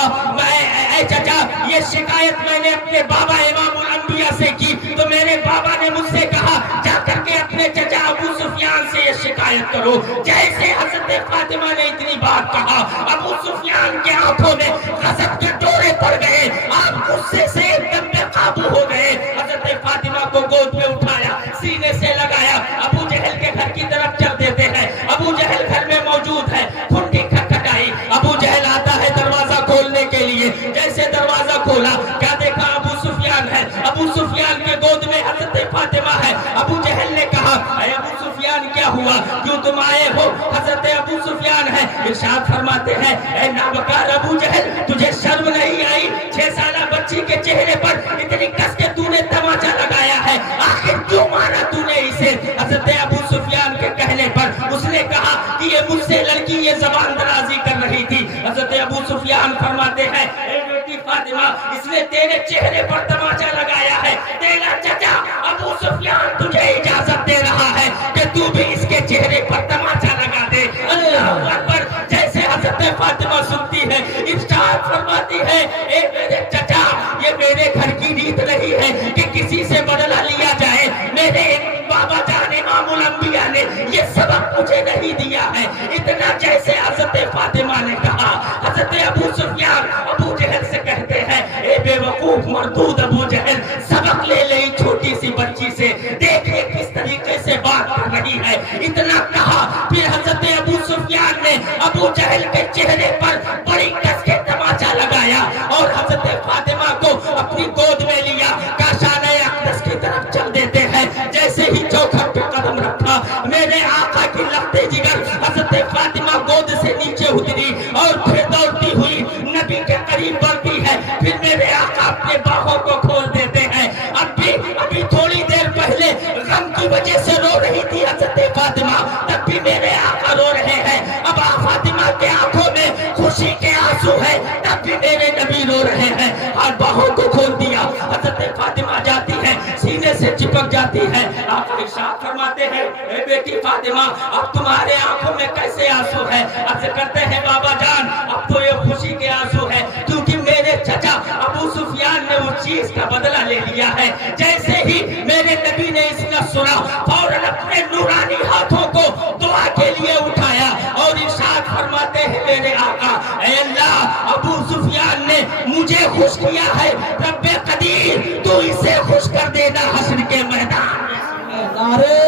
اے چچا، یہ شکایت میں نے اپنے بابا امام الانبیاء سے کی تو میرے بابا نے مجھ سے کہا جا کر کے اپنے چچا ابو سفیان سے یہ شکایت کرو۔ جیسے حضرت فاطمہ نے اتنی بات کہا، ابو سفیان کے آنکھوں میں غضب کے ڈورے پڑ گئے، آپ غصے سے ایک دم بے قابو ہو گئے۔ حضرت فاطمہ کو گود میں اٹھایا، سینے سے لگایا، ابو جہل کے گھر کی طرف چل دیتے ہیں۔ ابو جہل گھر میں موجود ہے، کنڈی کھٹکھٹائی، ابو جہل آتا ہے دروازہ کھولنے کے لیے۔ جیسے دروازہ کھولا، کیا دیکھا؟ ابو سفیان ہے، ابو سفیان کے گود میں حضرت فاطمہ ہے۔ ابو جہل نے کہا اے ابو سفیان، کیا ہوا؟ کیوں تم آئے ہو؟ حضرت ابو سفیان ہے، ارشاد فرماتے ہیں اے نابکار ابو جہل، تجھے شرم نہیں آئی؟ 6 سالہ بچی کے چہرے پر اتنی کس کے تو نے تماچا لگایا ہے، آخر کیوں مارا تو نے اسے؟ حضرت ابو سفیان کے کہنے پر اس نے کہا کہ یہ مجھ سے لڑکی یہ زبان درازی کر رہی تھی۔ حضرت ابو سفیان فرماتے ہیں اے بیٹی فاطمہ، اس نے تیرے چہرے پر تماچا لگایا ہے، تیرا چچا ابو سفیان تجھے اجازت دے رہا ہے کہ تو بھی اس کے چہرے پر تماچا لگا دے۔ اللہ اکبر! جیسے حضرت فاطمہ سنتی ہے، ارشاد فرماتی ہے اے میرے چچا، یہ میرے گھر کی ریت نہیں ہے کہ کسی سے بدلہ لیا جائے۔ میرے بابا جان امام الانبیاء نے یہ سبق مجھے نہیں دیا ہے۔ اتنا جیسے حضرت فاطمہ نے کہا، حضرت ابو سفیان ابو جہل سے کہتے ہیں اے بے وقوف مردود ابو جہل، سبق لے لے چھوٹی سی بچی سے، دیکھیں کس طریقے سے بات کر رہی ہے۔ اتنا کہا، پھر حضرت ابو سفیان نے ابو جہل کے چہرے پر بڑی کس کے تماچا لگایا اور حضرت فاطمہ کو اپنی گود میں لیا، کاشانہ اقدس کی طرف چل دیتے ہیں۔ جیسے ہی چوکھٹ پہ قدم رکھا، میرے آقا کی لگتے جگر حضرت فاطمہ گود سے نیچے اتری اور پھر دوڑتی ہوئی نبی کے قریب بڑھتی ہے۔ پھر میرے آقا اپنے باہوں کو کھول دیتے ہیں۔ ابھی تھوڑی دیر پہلے غم کی وجہ سے رو رہی تھی حضرت فاطمہ، تب بھی میرے آقا رو رہے ہیں۔ اب فاطمہ کے آنکھوں میں خوشی کے آنسو ہے، تب بھی میرے نبی رو رہے ہیں، اور باہوں کو کھول دیا۔ حضرت فاطمہ جاتی ہے، سینے سے چپک جاتی ہے۔ آپ ارشاد فرماتے ہیں اے بیٹی فاطمہ، اب تمہارے آنکھوں میں کیسے آنسو ہے؟ عرض کرتے ہیں بابا جان، اب تو یہ خوشی کے آنسو ہے، کیونکہ میرے چچا ابو سفیان نے اس چیز کا بدلہ لے لیا ہے۔ جیسے ہی میرے نبی نے اس کا سنا، فوراً اپنے نورانی ہاتھوں کو دعا کے لیے اٹھایا اور ارشاد فرماتے ہیں میرے آقا اے اللہ، ابو سفیان نے مجھے خوش کیا ہے، رب قدیر تو اسے خوش کر دینا حشر کے میدان میں۔ نعرے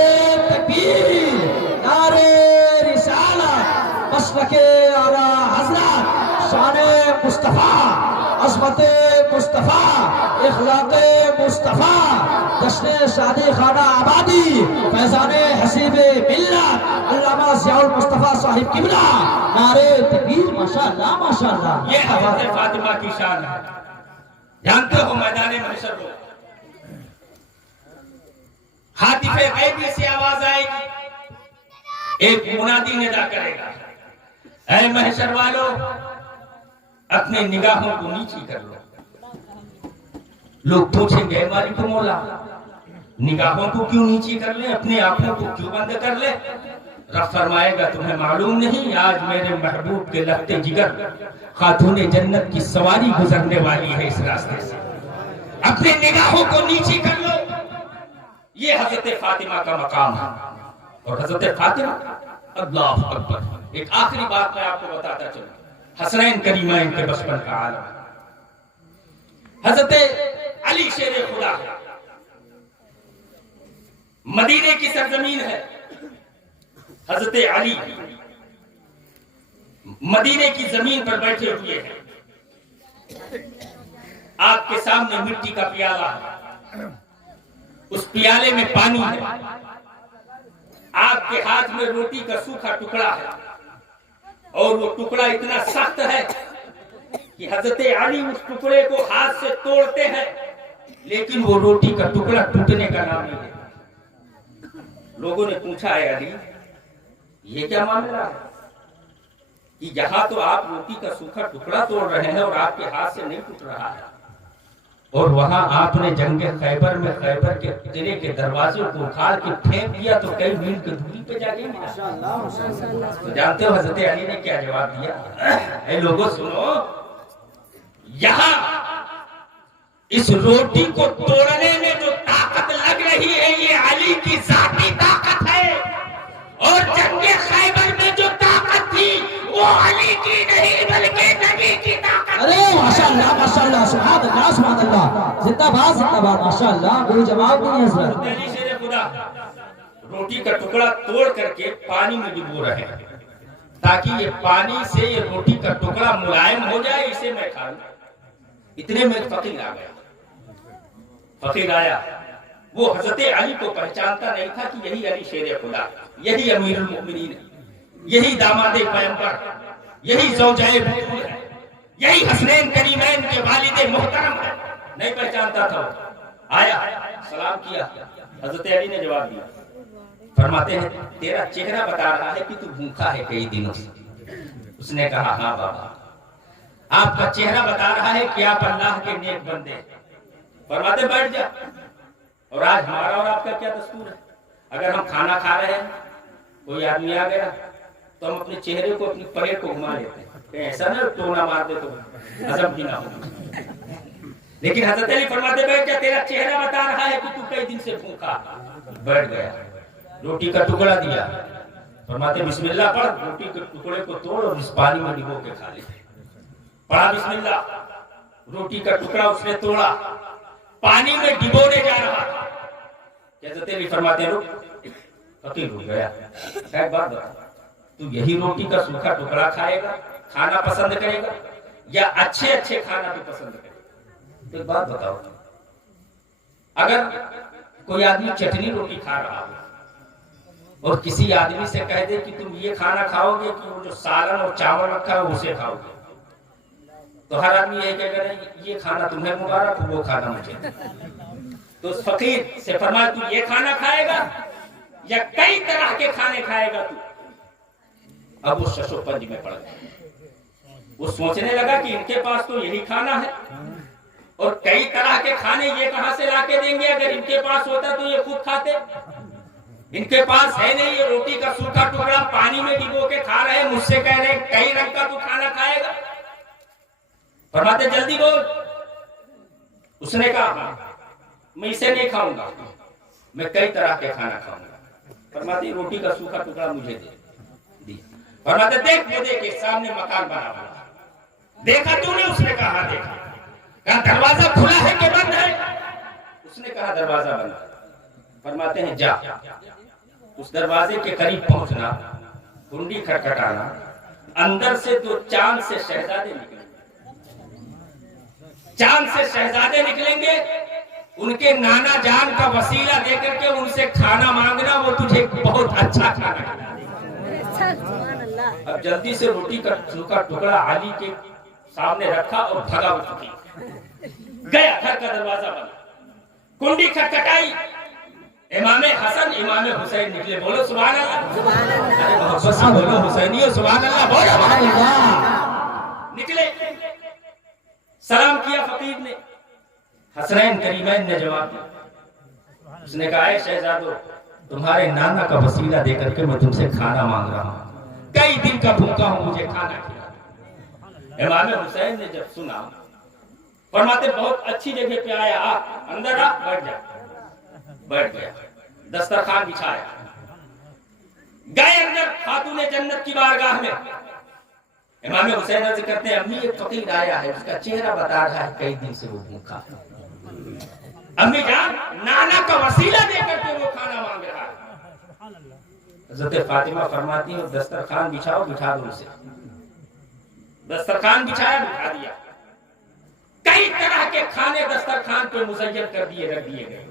تکبیر، نعرے رسالت، مشرق اعلی حضرت، شان مصطفیٰ، عظمت مصطفیٰ، اخلاق مصطفیٰ، جشن شادی خانہ آبادی، فیضان حسیب ملت، علامہ ضیاء المصطفیٰ صاحب قبلہ، نعرے تکبیر، ماشاءاللہ ماشاءاللہ۔ یہ حضرت فاطمہ کی شان ہے۔ جانتے ہو میدان محشر کو ہاتف غیبی سے آواز آئے گی ایک منادی ندا کرے گا، اے محشر والو اپنے نگاہوں کو نیچی کر لو۔ لوگ پوچھیں گے مالک مولا نگاہوں کو کیوں نیچی کر لیں، اپنے آنکھوں کو کیوں بند کر لیں؟ رب فرمائے گا تمہیں معلوم نہیں آج میرے محبوب کے لہتے جگر خاتون جنت کی سواری گزرنے والی ہے اس راستے سے، اپنے نگاہوں کو نیچی کر لو۔ یہ حضرت فاطمہ کا مقام ہے۔ اور حضرت فاطمہ اللہ اکبر، ایک آخری بات میں آپ کو بتاتا چلوں، حسنین کریمین کے بچپن کا عالم ہے۔ حضرت علی شیر خدا ہے، مدینے کی سرزمین ہے۔ حضرت علی مدینے کی زمین پر بیٹھے ہوئے ہیں، آپ کے سامنے مٹی کا پیالہ ہے، اس پیالے میں پانی ہے، آپ کے ہاتھ میں روٹی کا سوکھا ٹکڑا ہے، اور وہ ٹکڑا اتنا سخت ہے کہ حضرت علی اس ٹکڑے کو ہاتھ سے توڑتے ہیں لیکن وہ روٹی کا ٹکڑا ٹوٹنے کا نام نہیں ہے۔ لوگوں نے پوچھا ہے علی یہ کیا معاملہ ہے کہ یہاں تو آپ روٹی کا سوکھا ٹکڑا توڑ رہے ہیں اور آپ کے ہاتھ سے نہیں ٹوٹ رہا ہے، اور وہاں آپ نے جنگ خیبر میں خیبر کے قلعے کے دروازے کو اکھاڑ کے پھینک دیا تو کئی میل کی دوری پہ جا گئی۔ تو جانتے ہو حضرت علی نے کیا جواب دیا؟ اے لوگوں سنو، یہاں اس روٹی کو توڑنے میں جو طاقت لگ رہی ہے یہ علی کی ذاتی طاقت ہے، اور جنگ خیبر میں جو طاقت تھی وہ علی کی نہیں بلکہ نبی کی طاقت۔ ارے ماشاءاللہ ماشاءاللہ، سبحان اللہ سبحان اللہ، زندہ باد ماشاءاللہ، کوئی جواب نہیں حضرت۔ علی شیر خدا روٹی کا ٹکڑا توڑ کر کے پانی میں ڈبو رہے ہیں تاکہ یہ پانی سے یہ روٹی کا ٹکڑا ملائم ہو جائے، اسے میں کھا لوں۔ اتنے میں فقیر آ گیا، فقیر آیا، وہ حضرت علی کو پہچانتا نہیں تھا کہ یہی علی شیر خدا، یہی امیر المؤمنین ہے، یہی داماد پیغمبر، یہی زوجہ بطول ہے، یہی حسنین کریمین کے والد محترم ہے۔ نہیں پہچانتا تھا، آیا سلام کیا، حضرت علی نے جواب دیا، فرماتے ہیں تیرا چہرہ بتا رہا ہے کہ تو بھوکا ہے کئی دنوں سے۔ اس نے کہا ہاں بابا، آپ کا چہرہ بتا رہا ہے کہ آپ اللہ کے نیک بندے ہیں۔ فرماتے بیٹھ جا، اور آج ہمارا اور آپ کا کیا دستور ہے، اگر ہم کھانا کھا رہے ہیں کوئی آدمی آ گیا تو ہم اپنے چہرے کو اپنی پلیٹ کو گھما لیتے ہیں کہ ایسا نہ ٹونا مار دے تو ہضم بھی نہ ہو۔ لیکن حضرت علی فرماتے بیٹھ جا، تیرا چہرہ بتا رہا ہے کہ تو کئی دن سے بھوکا۔ بیٹھ گیا، روٹی کا ٹکڑا دیا، فرماتے بسم اللہ پڑھ، روٹی کے ٹکڑے کو توڑ اور اس پانی میں ڈبو کے کھا لے۔ پڑھا بسم اللہ، روٹی کا ٹکڑا اس نے توڑا، پانی میں ڈبونے جا رہا تھا۔ حضرت علی فرماتے ہیں رک، فقیر رک گیا، ایک بات بتا، تو یہی روٹی کا سوکھا ٹکڑا کھائے گا، کھانا پسند کرے گا، یا اچھے اچھے کھانا بھی پسند کرے گا؟ تو ایک بات بتاؤ، اگر کوئی آدمی چٹنی روٹی کھا رہا ہو اور کسی آدمی سے کہہ دے کہ تم یہ کھانا کھاؤ گے کہ وہ جو سالن اور چاول رکھا ہے اسے کھاؤ گے، تو ہر آدمی یہ کہے گا یہ کھانا تمہیں مبارک، وہ کھانا مجھے۔ تو اس فقیر سے فرمایا تو یہ کھانا کھائے گا یا کئی طرح کے کھانے کھائے گا تو؟ اب وہ شش و پنج میں پڑ گیا، وہ سوچنے لگا کہ ان کے پاس تو یہی کھانا ہے اور کئی طرح کے کھانے یہ کہاں سے لا کے دیں گے، اگر ان کے پاس ہوتا تو یہ خود کھاتے، ان کے پاس ہے نہیں، یہ روٹی کا سوکھا ٹکڑا پانی میں ڈبو کے کھا رہے ہیں، مجھ سے کہہ رہے ہیں کئی رنگ کا تو کھانا کھائے گا۔ فرماتے جلدی بول۔ اس نے کہا میں اسے نہیں کھاؤں گا، میں کئی طرح کے کھانا کھاؤں گا۔ فرماتے روٹی کا سوکھا ٹکڑا مجھے دے۔ فرماتے دیکھ وہ دیکھ سامنے مکان بنا ہوا، دیکھا تو نے؟ اس نے کہا ہاں دیکھا۔ کہا دروازہ کھلا ہے کہ بند ہے؟ اس نے کہا دروازہ بند ہے۔ فرماتے ہیں جا اس دروازے کے قریب پہنچنا، کنڈی کھٹکھٹانا، اندر سے دو چاند سے شہزادے نکلیں گے، چاند سے شہزادے نکلیں گے، ان کے نانا جان کا وسیلہ دے کر کے ان سے کھانا مانگنا، وہ تجھے بہت اچھا کھانا کھلائیں گے۔ اب جلدی سے روٹی کا سوکھا ٹکڑا علی کے سامنے رکھا اور بھگا ہو چکی، گیا، گھر کا دروازہ بند، کنڈی کھٹکھٹائی، امام حسن امام حسین نکلے، بولو سبحان اللہ، ارے محبت سے بولو حسینیو سبحان اللہ بولو سبحان اللہ. نکلے، سلام کیا فقیر نے، حسنین کریمین نے جواب دیا. اس نے کہا اے شہزادو تمہارے نانا کا وسیلہ دے کر کے میں تم سے کھانا مانگ رہا ہوں، کئی دن کا بھوکا ہوں، مجھے کھانا کھلا. امام حسین نے جب سنا فرماتے بہت اچھی جگہ پہ آیا، آ اندر آ، بیٹھ جا. بیٹھ گیا، دسترخوان بچھایا، گئے اندر خاتون جنت کی بارگاہ میں. امام حسین عرض کرتے ہیں امی ایک فقیر آیا ہے، اس کا چہرہ بتا رہا ہے کئی دن سے وہ بھوکا ہے. امی جان نانا کا وسیلہ دے کر کے وہ کھانا مانگ رہا ہے. حضرت فاطمہ فرماتی ہیں دسترخوان بچھاؤ، بچھا دو اسے. دسترخوان بچھایا، بچھا دیا، کئی طرح کے کھانے دسترخوان پہ مزین کر دیے، رکھ دیے گئے.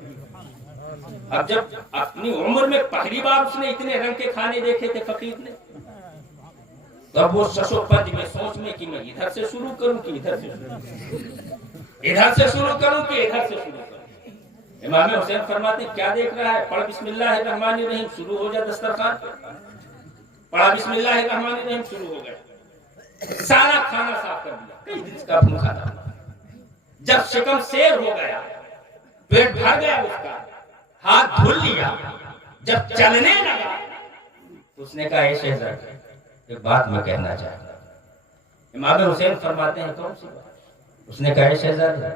اب جب اپنی عمر میں پہلی بار اس نے اتنے رنگ کے کھانے دیکھے تھے فقیر نے، تب وہ شش و پنج میں سوچ میں کہ میں ادھر سے شروع کروں کہ ادھر سے شروع کروں، ادھر سے شروع کروں کہ ادھر سے شروع کروں. امام حسین فرماتے ہیں کیا دیکھ رہا ہے، پڑھ بسم اللہ الرحمن الرحیم، شروع ہو جائے دسترخوان. پڑھا بسم اللہ الرحمن الرحیم، شروع ہو گیا، سارا کھانا صاف کر دیا. کئی دن کا بھوکا تھا، جب شکم سیر ہو گیا، پیٹ بھر گیا اس کا، ہاتھ دھل لیا، جب چلنے لگا اس نے کہا اے شہزادے ایک بات میں کہنا چاہتا ہوں. امام حسین فرماتے ہیں کون سی بات؟ اس نے کہا اے شہزادے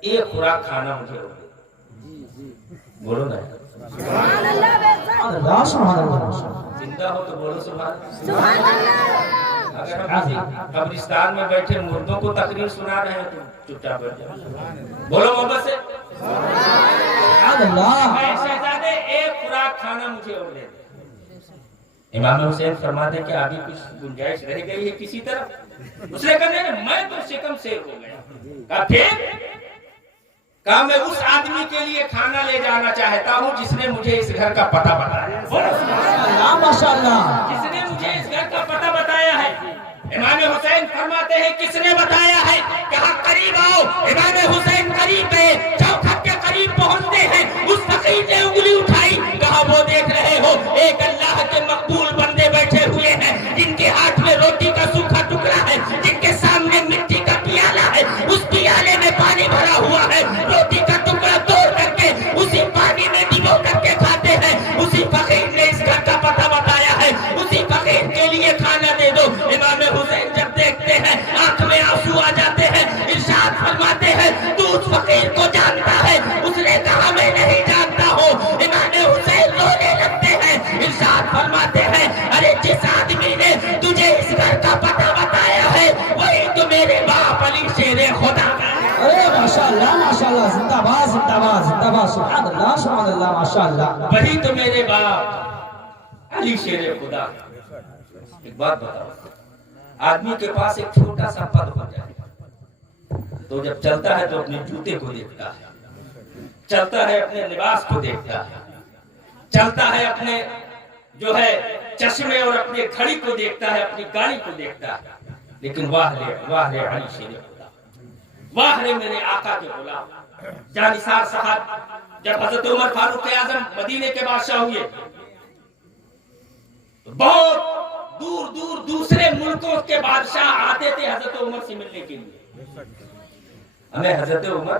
ایک خوراک کھانا مجھے ہو گیا. بولو نا سبحان اللہ سبحان اللہ. زندہ ہو تو بولو سبحان اللہ. اگر ہم قبرستان میں بیٹھے مردوں کو تقریر سنا رہے ہیں تو چپ چاپ بیٹھ جاؤ، بولو محبت سے سبحان اللہ. اے شہزادے ایک خوراک کھانا مجھے اور دے دے. امام حسین فرماتے کہ ابھی کچھ گنجائش رہ گئی ہے کسی طرف. اس نے کہا میں تو شکم سیر ہو گیا. کہا پھر؟ کہا میں اس آدمی کے لیے کھانا لے جانا چاہتا ہوں جس نے مجھے اس گھر کا پتہ بتایا. ماشاءاللہ، جس نے مجھے اس گھر کا پتہ بتایا ہے. امام حسین فرماتے ہیں کس نے بتایا ہے؟ کہا قریب آؤ. امام حسین قریب گئے، چوکھٹ کے قریب پہنچتے ہیں، اس فقیر نے انگلی اٹھائی، کہا وہ دیکھ رہے ہو ایک اللہ کے مقبول بندے بیٹھے ہوئے ہیں جن کے ہاتھ میں روٹی کا سوکھا ٹکڑا ہے، جن کے سامنے مٹی کا پیالہ ہے، اس پیالے میں پانی بھرا ہوا ہے، روٹی کا ٹکڑا توڑ کر کے اسی پانی میں ڈبو کر کے کھاتے ہیں. اسی فقیر نے اس گھر کا پتہ بتایا ہے، اسی فقیر کے لیے کھانا دے دو. امام حسین جب دیکھتے ہیں آنکھ میں آنسو آ جاتے ہیں، ارشاد فرماتے ہیں تو اس فقیر کو جانتا ہے؟ اس نے کہا میں نہیں جانتا ہوں. امام حسین رونے لگتے ہیں، ارشاد فرماتے ہیں ارے جس آدمی نے تجھے اس گھر کا پتہ بتایا ہے وہی تو میرے باپ علی شیر خدا ہے. ارے ماشاءاللہ ماشاءاللہ، زندہ باد زندہ باد زندہ باد. سبحان اللہ سبحان اللہ ماشاءاللہ. وہی تو میرے باپ علی شیر خدا ہے. ایک بات بتاؤ، آدمی کے پاس ایک چھوٹا سا پد ہو جائے تو جب چلتا ہے تو اپنے جوتے کو دیکھتا ہے، چلتا ہے اپنے لباس کو دیکھتا ہے، چلتا ہے اپنے جو ہے چشمے اور اپنے گھڑی کو دیکھتا ہے، اپنی گاڑی کو دیکھتا ہے. لیکن واہ لے علی شیر خدا، واہ لے میرے آقا کے غلام جانثار صاحب. جب حضرت عمر فاروق اعظم مدینے کے بادشاہ ہوئے، بہت دور دور دوسرے ملکوں کے بادشاہ آتے تھے حضرت عمر سے ملنے کے لیے. ہمیں حضرت عمر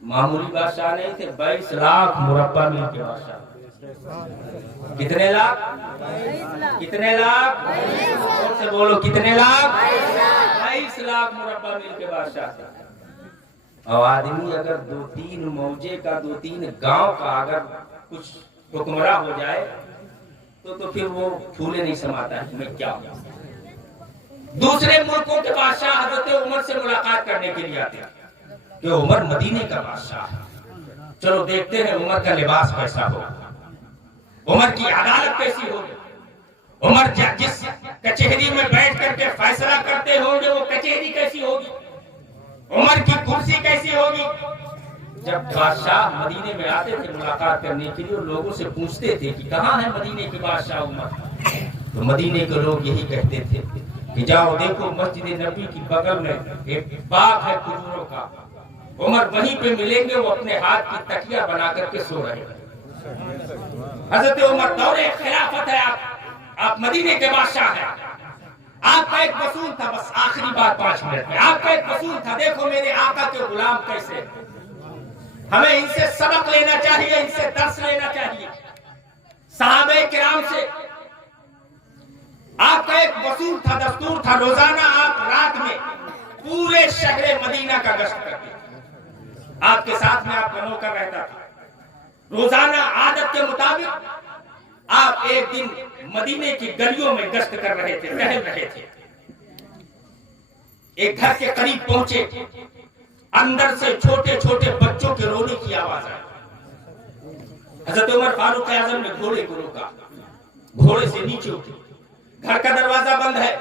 معمولی بادشاہ نہیں تھے، 22 لاکھ مربع میل کے بادشاہ. کتنے لاکھ؟ کتنے لاکھ؟ اور سے بولو کتنے لاکھ؟ 22 لاکھ مربع میل کے بادشاہ تھے. اور آدمی اگر 2-3 موجے کا 2-3 گاؤں کا اگر کچھ حکمراں ہو جائے تو پھر وہ پھولے نہیں سماتا ہے میں کیا ہوں. دوسرے ملکوں کے بادشاہ حضرت عمر سے ملاقات کرنے کے لیے آتے ہیں کہ عمر مدینے کا بادشاہ ہے، چلو دیکھتے ہیں عمر کا لباس کیسا ہو، عمر کی عدالت کیسی ہوگی، عمر جس کچہری میں بیٹھ کر کے فیصلہ کرتے ہوں گے وہ کچہری کیسی ہوگی، عمر کی کرسی کیسی ہوگی. جب بادشاہ مدینے میں آتے تھے ملاقات کرنے کے لیے، لوگوں سے پوچھتے تھے کہ کہاں ہے مدینے کے بادشاہ عمر، تو مدینے کے لوگ یہی کہتے تھے کہ جاؤ دیکھو مسجد نبی کی بغل میں ایک باغ ہے کھجوروں کا، عمر وہیں پہ ملیں گے، وہ اپنے ہاتھ کی تکیہ بنا کر کے سو رہے ہیں. حضرت عمر دور خلافت ہے، آپ مدینے کے بادشاہ ہیں، آپ کا ایک اصول تھا، بس آخری بات 5 منٹ میں، آپ کا ایک اصول تھا، دیکھو میرے آقا کے غلام کیسے، ہمیں ان سے سبق لینا چاہیے، ان سے درس لینا چاہیے، صحابہ کرام سے۔ آپ کا ایک اصول تھا، دستور تھا، روزانہ آپ رات میں پورے شہر مدینہ کا گشت کرتے، آپ کے ساتھ میں آپ کا نوکر رہتا تھا، روزانہ عادت کے مطابق آپ ایک دن مدینے کی گلیوں میں گشت کر رہے تھے، ٹہل رہے تھے، ایک گھر کے قریب پہنچے، اندر سے چھوٹے چھوٹے بچوں کے رونے کی آواز آئی۔ حضرت عمر فاروق اعظم نے گھوڑے کو روکا، گھوڑے سے نیچے اترے، گھر کا دروازہ بند ہے،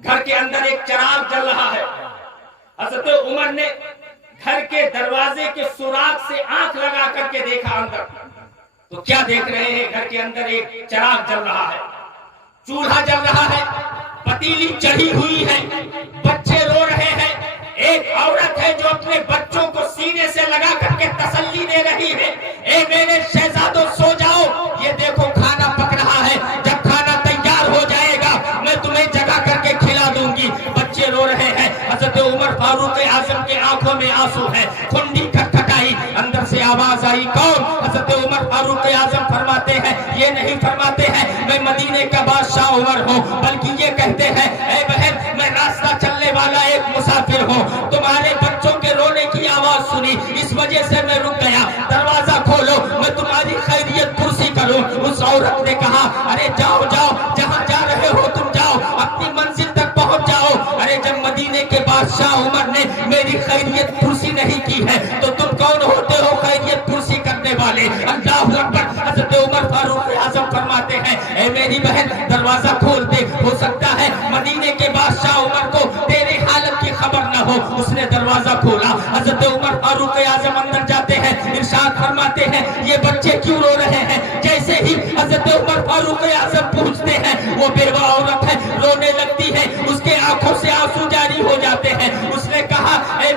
گھر کے اندر ایک چراغ جل رہا ہے۔ حضرت عمر نے گھر کے دروازے کے سوراخ سے آنکھ لگا کر کے دیکھا اندر، تو کیا دیکھ رہے ہیں؟ گھر کے اندر ایک چراغ جل رہا ہے، چولہا جل رہا ہے، پتیلی چڑھی ہوئی ہے، بچے رو رہے ہیں، ایک عورت ہے جو اپنے بچوں کو سینے سے لگا کر کے تسلی دے رہی ہے، اے میرے شہزادوں سو جاؤ، یہ دیکھو کھانا پک رہا ہے، جب کھانا تیار ہو جائے گا میں تمہیں جگا کر کے کھلا دوں گی۔ بچے رو رہے ہیں، حضرت عمر فاروق اعظم کے آنکھوں میں آنسو ہے، کھنڈی کھٹکھٹائی، اندر سے آواز آئی، کون؟ حضرت عمر فاروق اعظم فرماتے ہیں، یہ نہیں فرماتے ہیں میں مدینے کا بادشاہ عمر ہوں، بلکہ یہ کہتے ہیں اے بہن میں راستہ چلنے والا ایک مسافر ہوں، تمہارے بچوں کے رونے کی آواز سنی، اس وجہ سے میں رک گیا، دروازہ کھولو میں تمہاری خیریت پرسی کروں۔ اس عورت نے کہا ارے جاؤ جاؤ، جہاں جا رہے ہو تم جاؤ، اپنی منزل تک پہنچ جاؤ۔ ارے جب مدینے کے بادشاہ عمر نے میری خیریت پرسی نہیں کی ہے تو تم کون ہوتے ہو خیریت پرسی کرنے والے؟ اللہ اکبر۔ حضرت عمر فاروق اعظم فرماتے ہیں اے میری بہن دروازہ کھول دے، ہو سکتا ہے مدینے کے بادشاہ عمر کو تیرے حالت کی خبر نہ ہو۔ اس نے دروازہ کھولا، حضرت عمر فاروق اعظم اندر جاتے ہیں، ارشاد فرماتے ہیں یہ بچے کیوں رو رہے ہیں؟ جیسے ہی حضرت عمر فاروق اعظم پوچھتے ہیں وہ بیوہ عورت ہے، رونے لگتی ہے، اس کے آنکھوں سے آنسو جاری ہو جاتے ہیں۔ اس نے کہا اے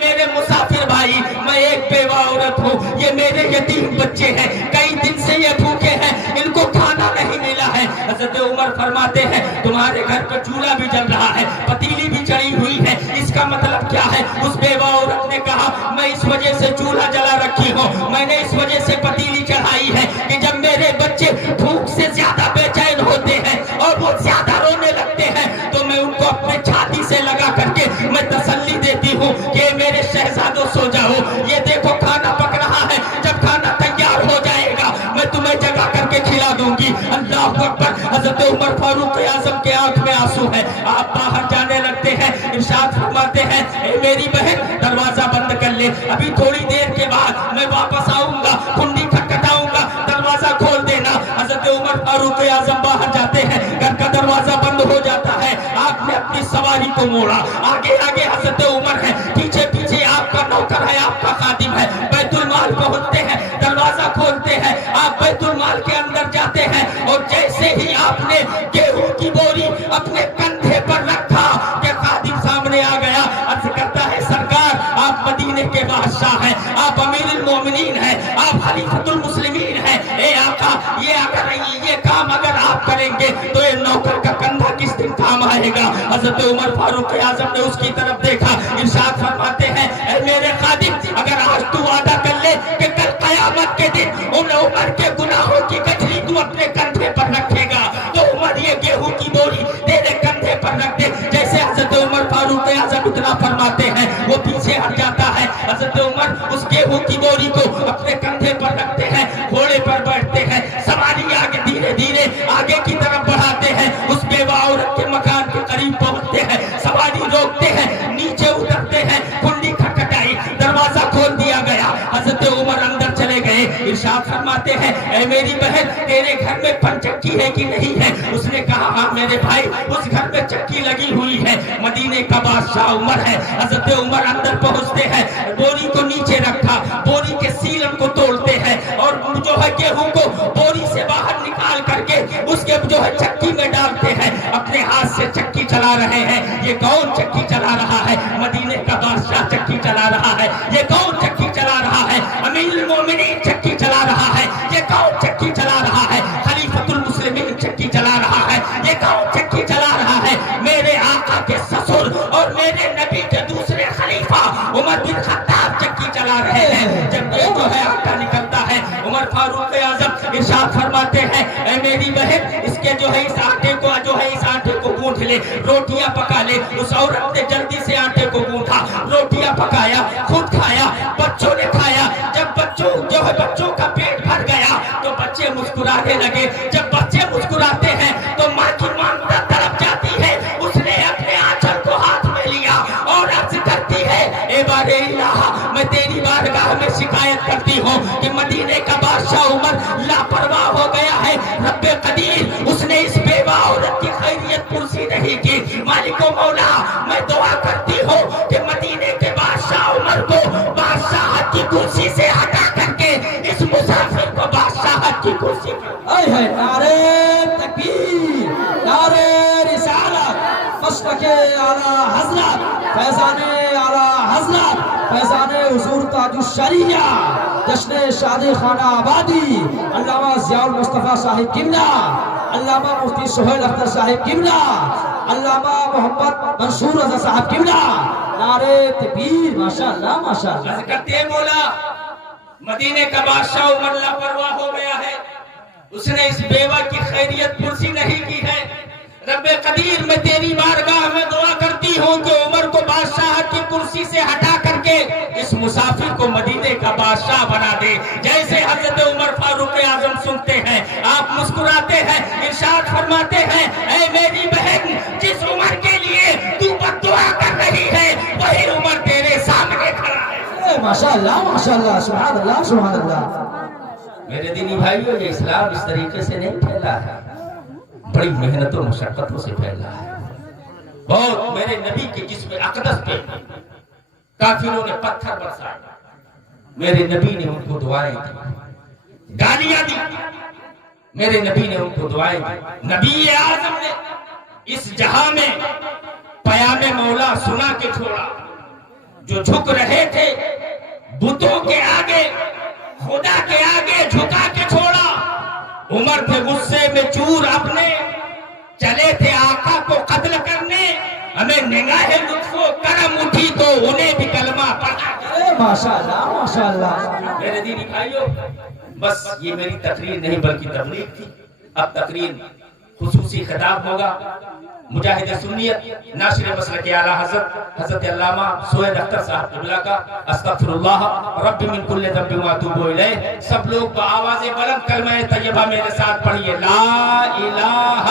میرے مسافر بھائی، میں ایک بیوہ عورت ہوں، یہ میرے یتیم بچے ہیں، کئی دن سے یہ بھوکے ہیں، ان کو کھانا نہیں ملا ہے۔ حضرت عمر فرماتے ہیں تمہارے گھر کا چولہا بھی جل رہا ہے، پتیلی بھی چڑھی ہوئی ہے، اس کا مطلب کیا ہے؟ اس بیوہ عورت نے کہا میں اس وجہ سے چولہا جلا رکھی ہوں، میں نے اس وجہ سے پتیلی چڑھائی ہے کہ جب میرے بچے بھوک سے زیادہ بے چین ہوتے ہیں اور وہ زیادہ رونے لگتے ہیں تو میں ان کو اپنے چھاتی سے لگا کر کے میں تسلی دیتی ہوں کہ میرے شہزادوں سو جاؤ، یہ دیکھو کھانا پک رہا ہے، جب کھانا تیار ہو جائے گا میں تمہیں جگا کر کے کھلا دوں گی۔ اللہ اکبر۔ حضرت عمر فاروق اعظم کے آنکھ میں آنسو ہے، آپ باہر جانے لگتے ہیں، ارشاد فرماتے ہیں اے میری بہن دروازہ بند کر لے، ابھی تھوڑی دیر کے بعد میں واپس آؤں گا، کنڈی کھٹکھٹاؤں گا، دروازہ کھول دینا۔ حضرت عمر فاروق اعظم باہر جاتے ہیں، گھر کا دروازہ بند ہو جاتا ہے، آپ نے اپنی سواری کو موڑا، آگے آگے حضرت عمر ہے، پیچھے پیچھے آپ کا نوکر ہے، آپ کا خادم ہے، بیت المال پہنچتے ہیں، دروازہ کھولتے ہیں، آپ بیت المال کے اندر جاتے ہیں اور جیسے ہی آپ نے گیہوں کی بوری اپنے کندھے پر رکھا کہ خادم سامنے آ گیا، عرض کرتا ہے سرکار آپ مدینے کے بادشاہ ہیں، آپ امیر المومنین ہیں، آپ خلیفۃ المسلمین ہیں، اے آقا یہ کام اگر آپ کریں گے تو یہ نوکر کا کندھا کس دن کام آئے گا؟ حضرت عمر فاروق اعظم نے اس کی طرف دیکھا، ارشاد فرماتے ہیں اے میرے خادم اگر آج تو وعدہ کر لے کہ کل قیامت کے دن ان عمر کے گناہوں کی گٹھلی تو اپنے کندھے پر رکھے گا تو عمر یہ گیہوں کی بوری تیرے کندھے پر رکھ دے۔ جیسے حضرت عمر فاروق اعظم اتنا فرماتے ہیں وہ پیچھے ہٹ جاتا ہے، حضرت عمر اس گیہوں کی بوری کو اپنے کندھے پر رکھتے ہیں، گھوڑے پر بیٹھتے ہیں، سواری آگے دھیرے دھیرے آگے کی طرف بڑھاتے ہیں، اس بیوہ عورت کے مکان کے قریب پہنچتے ہیں، سواری روکتے ہیں، نیچے اترتے ہیں، کنڈی کھٹکھٹائی، دروازہ کھول دیا گیا، حضرت عمر اندر چلے گئے، ارشاد فرماتے ہیں اے میری بہن تیرے گھر میں پن چکی ہے کہ نہیں ہے؟ اس نے کہا ہاں میرے بھائی اس گھر میں چکی لگی ہوئی ہے، مدینے کا بادشاہ عمر ہے۔ حضرت عمر اندر پہنچتے ہیں، بوری کو نیچے رکھا، بوری کے سیلن کو توڑتے ہیں اور جو ہے گیہوں کو بوری سے باہر نکال کر کے اس کے جو ہے چکی میں ڈالتے ہیں، اپنے ہاتھ سے چکی چلا رہے ہیں۔ یہ کون چکی چلا رہا ہے؟ مدینے کا بادشاہ چکی چلا رہا ہے۔ یہ کون چکی چلا رہا ہے؟ امیر المومنین چکی گوندھ لے، روٹیاں پکا لے۔ اس عورت نے جلدی سے آٹے کو گوندھا، روٹیاں پکایا، خود کھایا، بچوں نے کھایا۔ جب بچوں کا پیٹ بھر گیا تو بچے مسکرانے لگے۔ جب بچے مسکراتے ہیں تو ماں کی مامتا طرف جاتی ہے، اس نے اپنے آنچل کو ہاتھ میں لیا اور عرض کرتی ہے، اے بار الہ، میں تیری بارگاہ میں شکایت کرتی ہوں کہ مدینے کا بادشاہ عمر لاپرواہ ہو گیا ہے۔ رب قدیر، اس نے اس بیوہ عورت کی خیریت پرسی نہیں کی۔ مالک و مولا، میں دعا کرتی ہوں کہ مدینے کے بادشاہ عمر کو بادشاہت کی کرسی سے ہٹا کر کے اس مسافر کو بادشاہت کی کرسی پر۔ اے ہے نعرہ تکبیر، نعرہ رسالت، مسلک اعلی حضرت، فیضان اعلی حضرت، فیضان حضور تاج الشریعہ، جشن شادی خانہ آبادی، علامہ ضیاء المصطفیٰ صاحب قبلہ، علامہ مفتی سہیل اختر صاحب قبلہ، علامہ محمد منصور رضا صاحب قبلہ، نعرہ تکبیر، ماشاءاللہ ماشاءاللہ۔ عرض کرتے ہیں مولا، مدینے کا بادشاہ عمر لاپرواہ ہو گیا ہے، اس نے اس بیوہ کی خیریت پرسی نہیں کی ہے۔ رب قدیر، میں تیری بارگاہ میں دعا کرتی ہوں کہ عمر کو بادشاہت کی کرسی سے ہٹا کر کے اس مسافر کو مدینے کا بادشاہ بنا دے۔ جیسے حضرت عمر فاروق اعظم سنتے ہیں، آپ مسکراتے ہیں، ارشاد فرماتے ہیں، اے میری بہن، جس عمر کے لیے تو بد دعا کر رہی ہے وہی عمر تیرے سامنے کھڑا ہے۔ ماشاءاللہ ماشاءاللہ، سبحان اللہ سبحان اللہ۔ میرے دینی بھائیوں، یہ اسلام اس طریقے سے نہیں پھیلا ہے، بڑی محنت و مشقتوں سے پھیلا ہے۔ بہت میرے نبی کے جسم اقدس پہ کافروں نے پتھر برسائے، میرے نبی نے ان کو دعائیں دی، گالیاں دی، میرے نبی نے ان کو دعائیں دی۔ نبی اعظم نے اس جہاں میں پیام مولا سنا کے چھوڑا۔ جو جھک رہے تھے بتوں کے آگے، خدا کے آگے جھکا کے چھوڑا۔ عمر تھے غصے میں چور اپنے، چلے تھے آقا کو قتل کرنے، ہمیں نگاہ لطف و کرم اٹھی تو انہیں بھی کلمہ پڑھا۔ ماشاءاللہ ماشاءاللہ۔ میرے دینی بھائیوں، بس یہ میری تقریر نہیں بلکہ تبلیغ تھی۔ اب تقریر خصوصی خطاب ہوگا مجاہد سنیت، ناشر مسلک اعلی حضرت علامہ سہیل اختر صاحب قبلہ کا۔ استغفر اللہ رب من کل ذنب و اتوب الیہ۔ سب لوگ بآواز بلند کلمہ طیبہ میرے ساتھ پڑھیے، لا الہ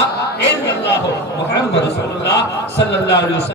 الا اللہ محمد رسول اللہ صلی اللہ علیہ وسلم۔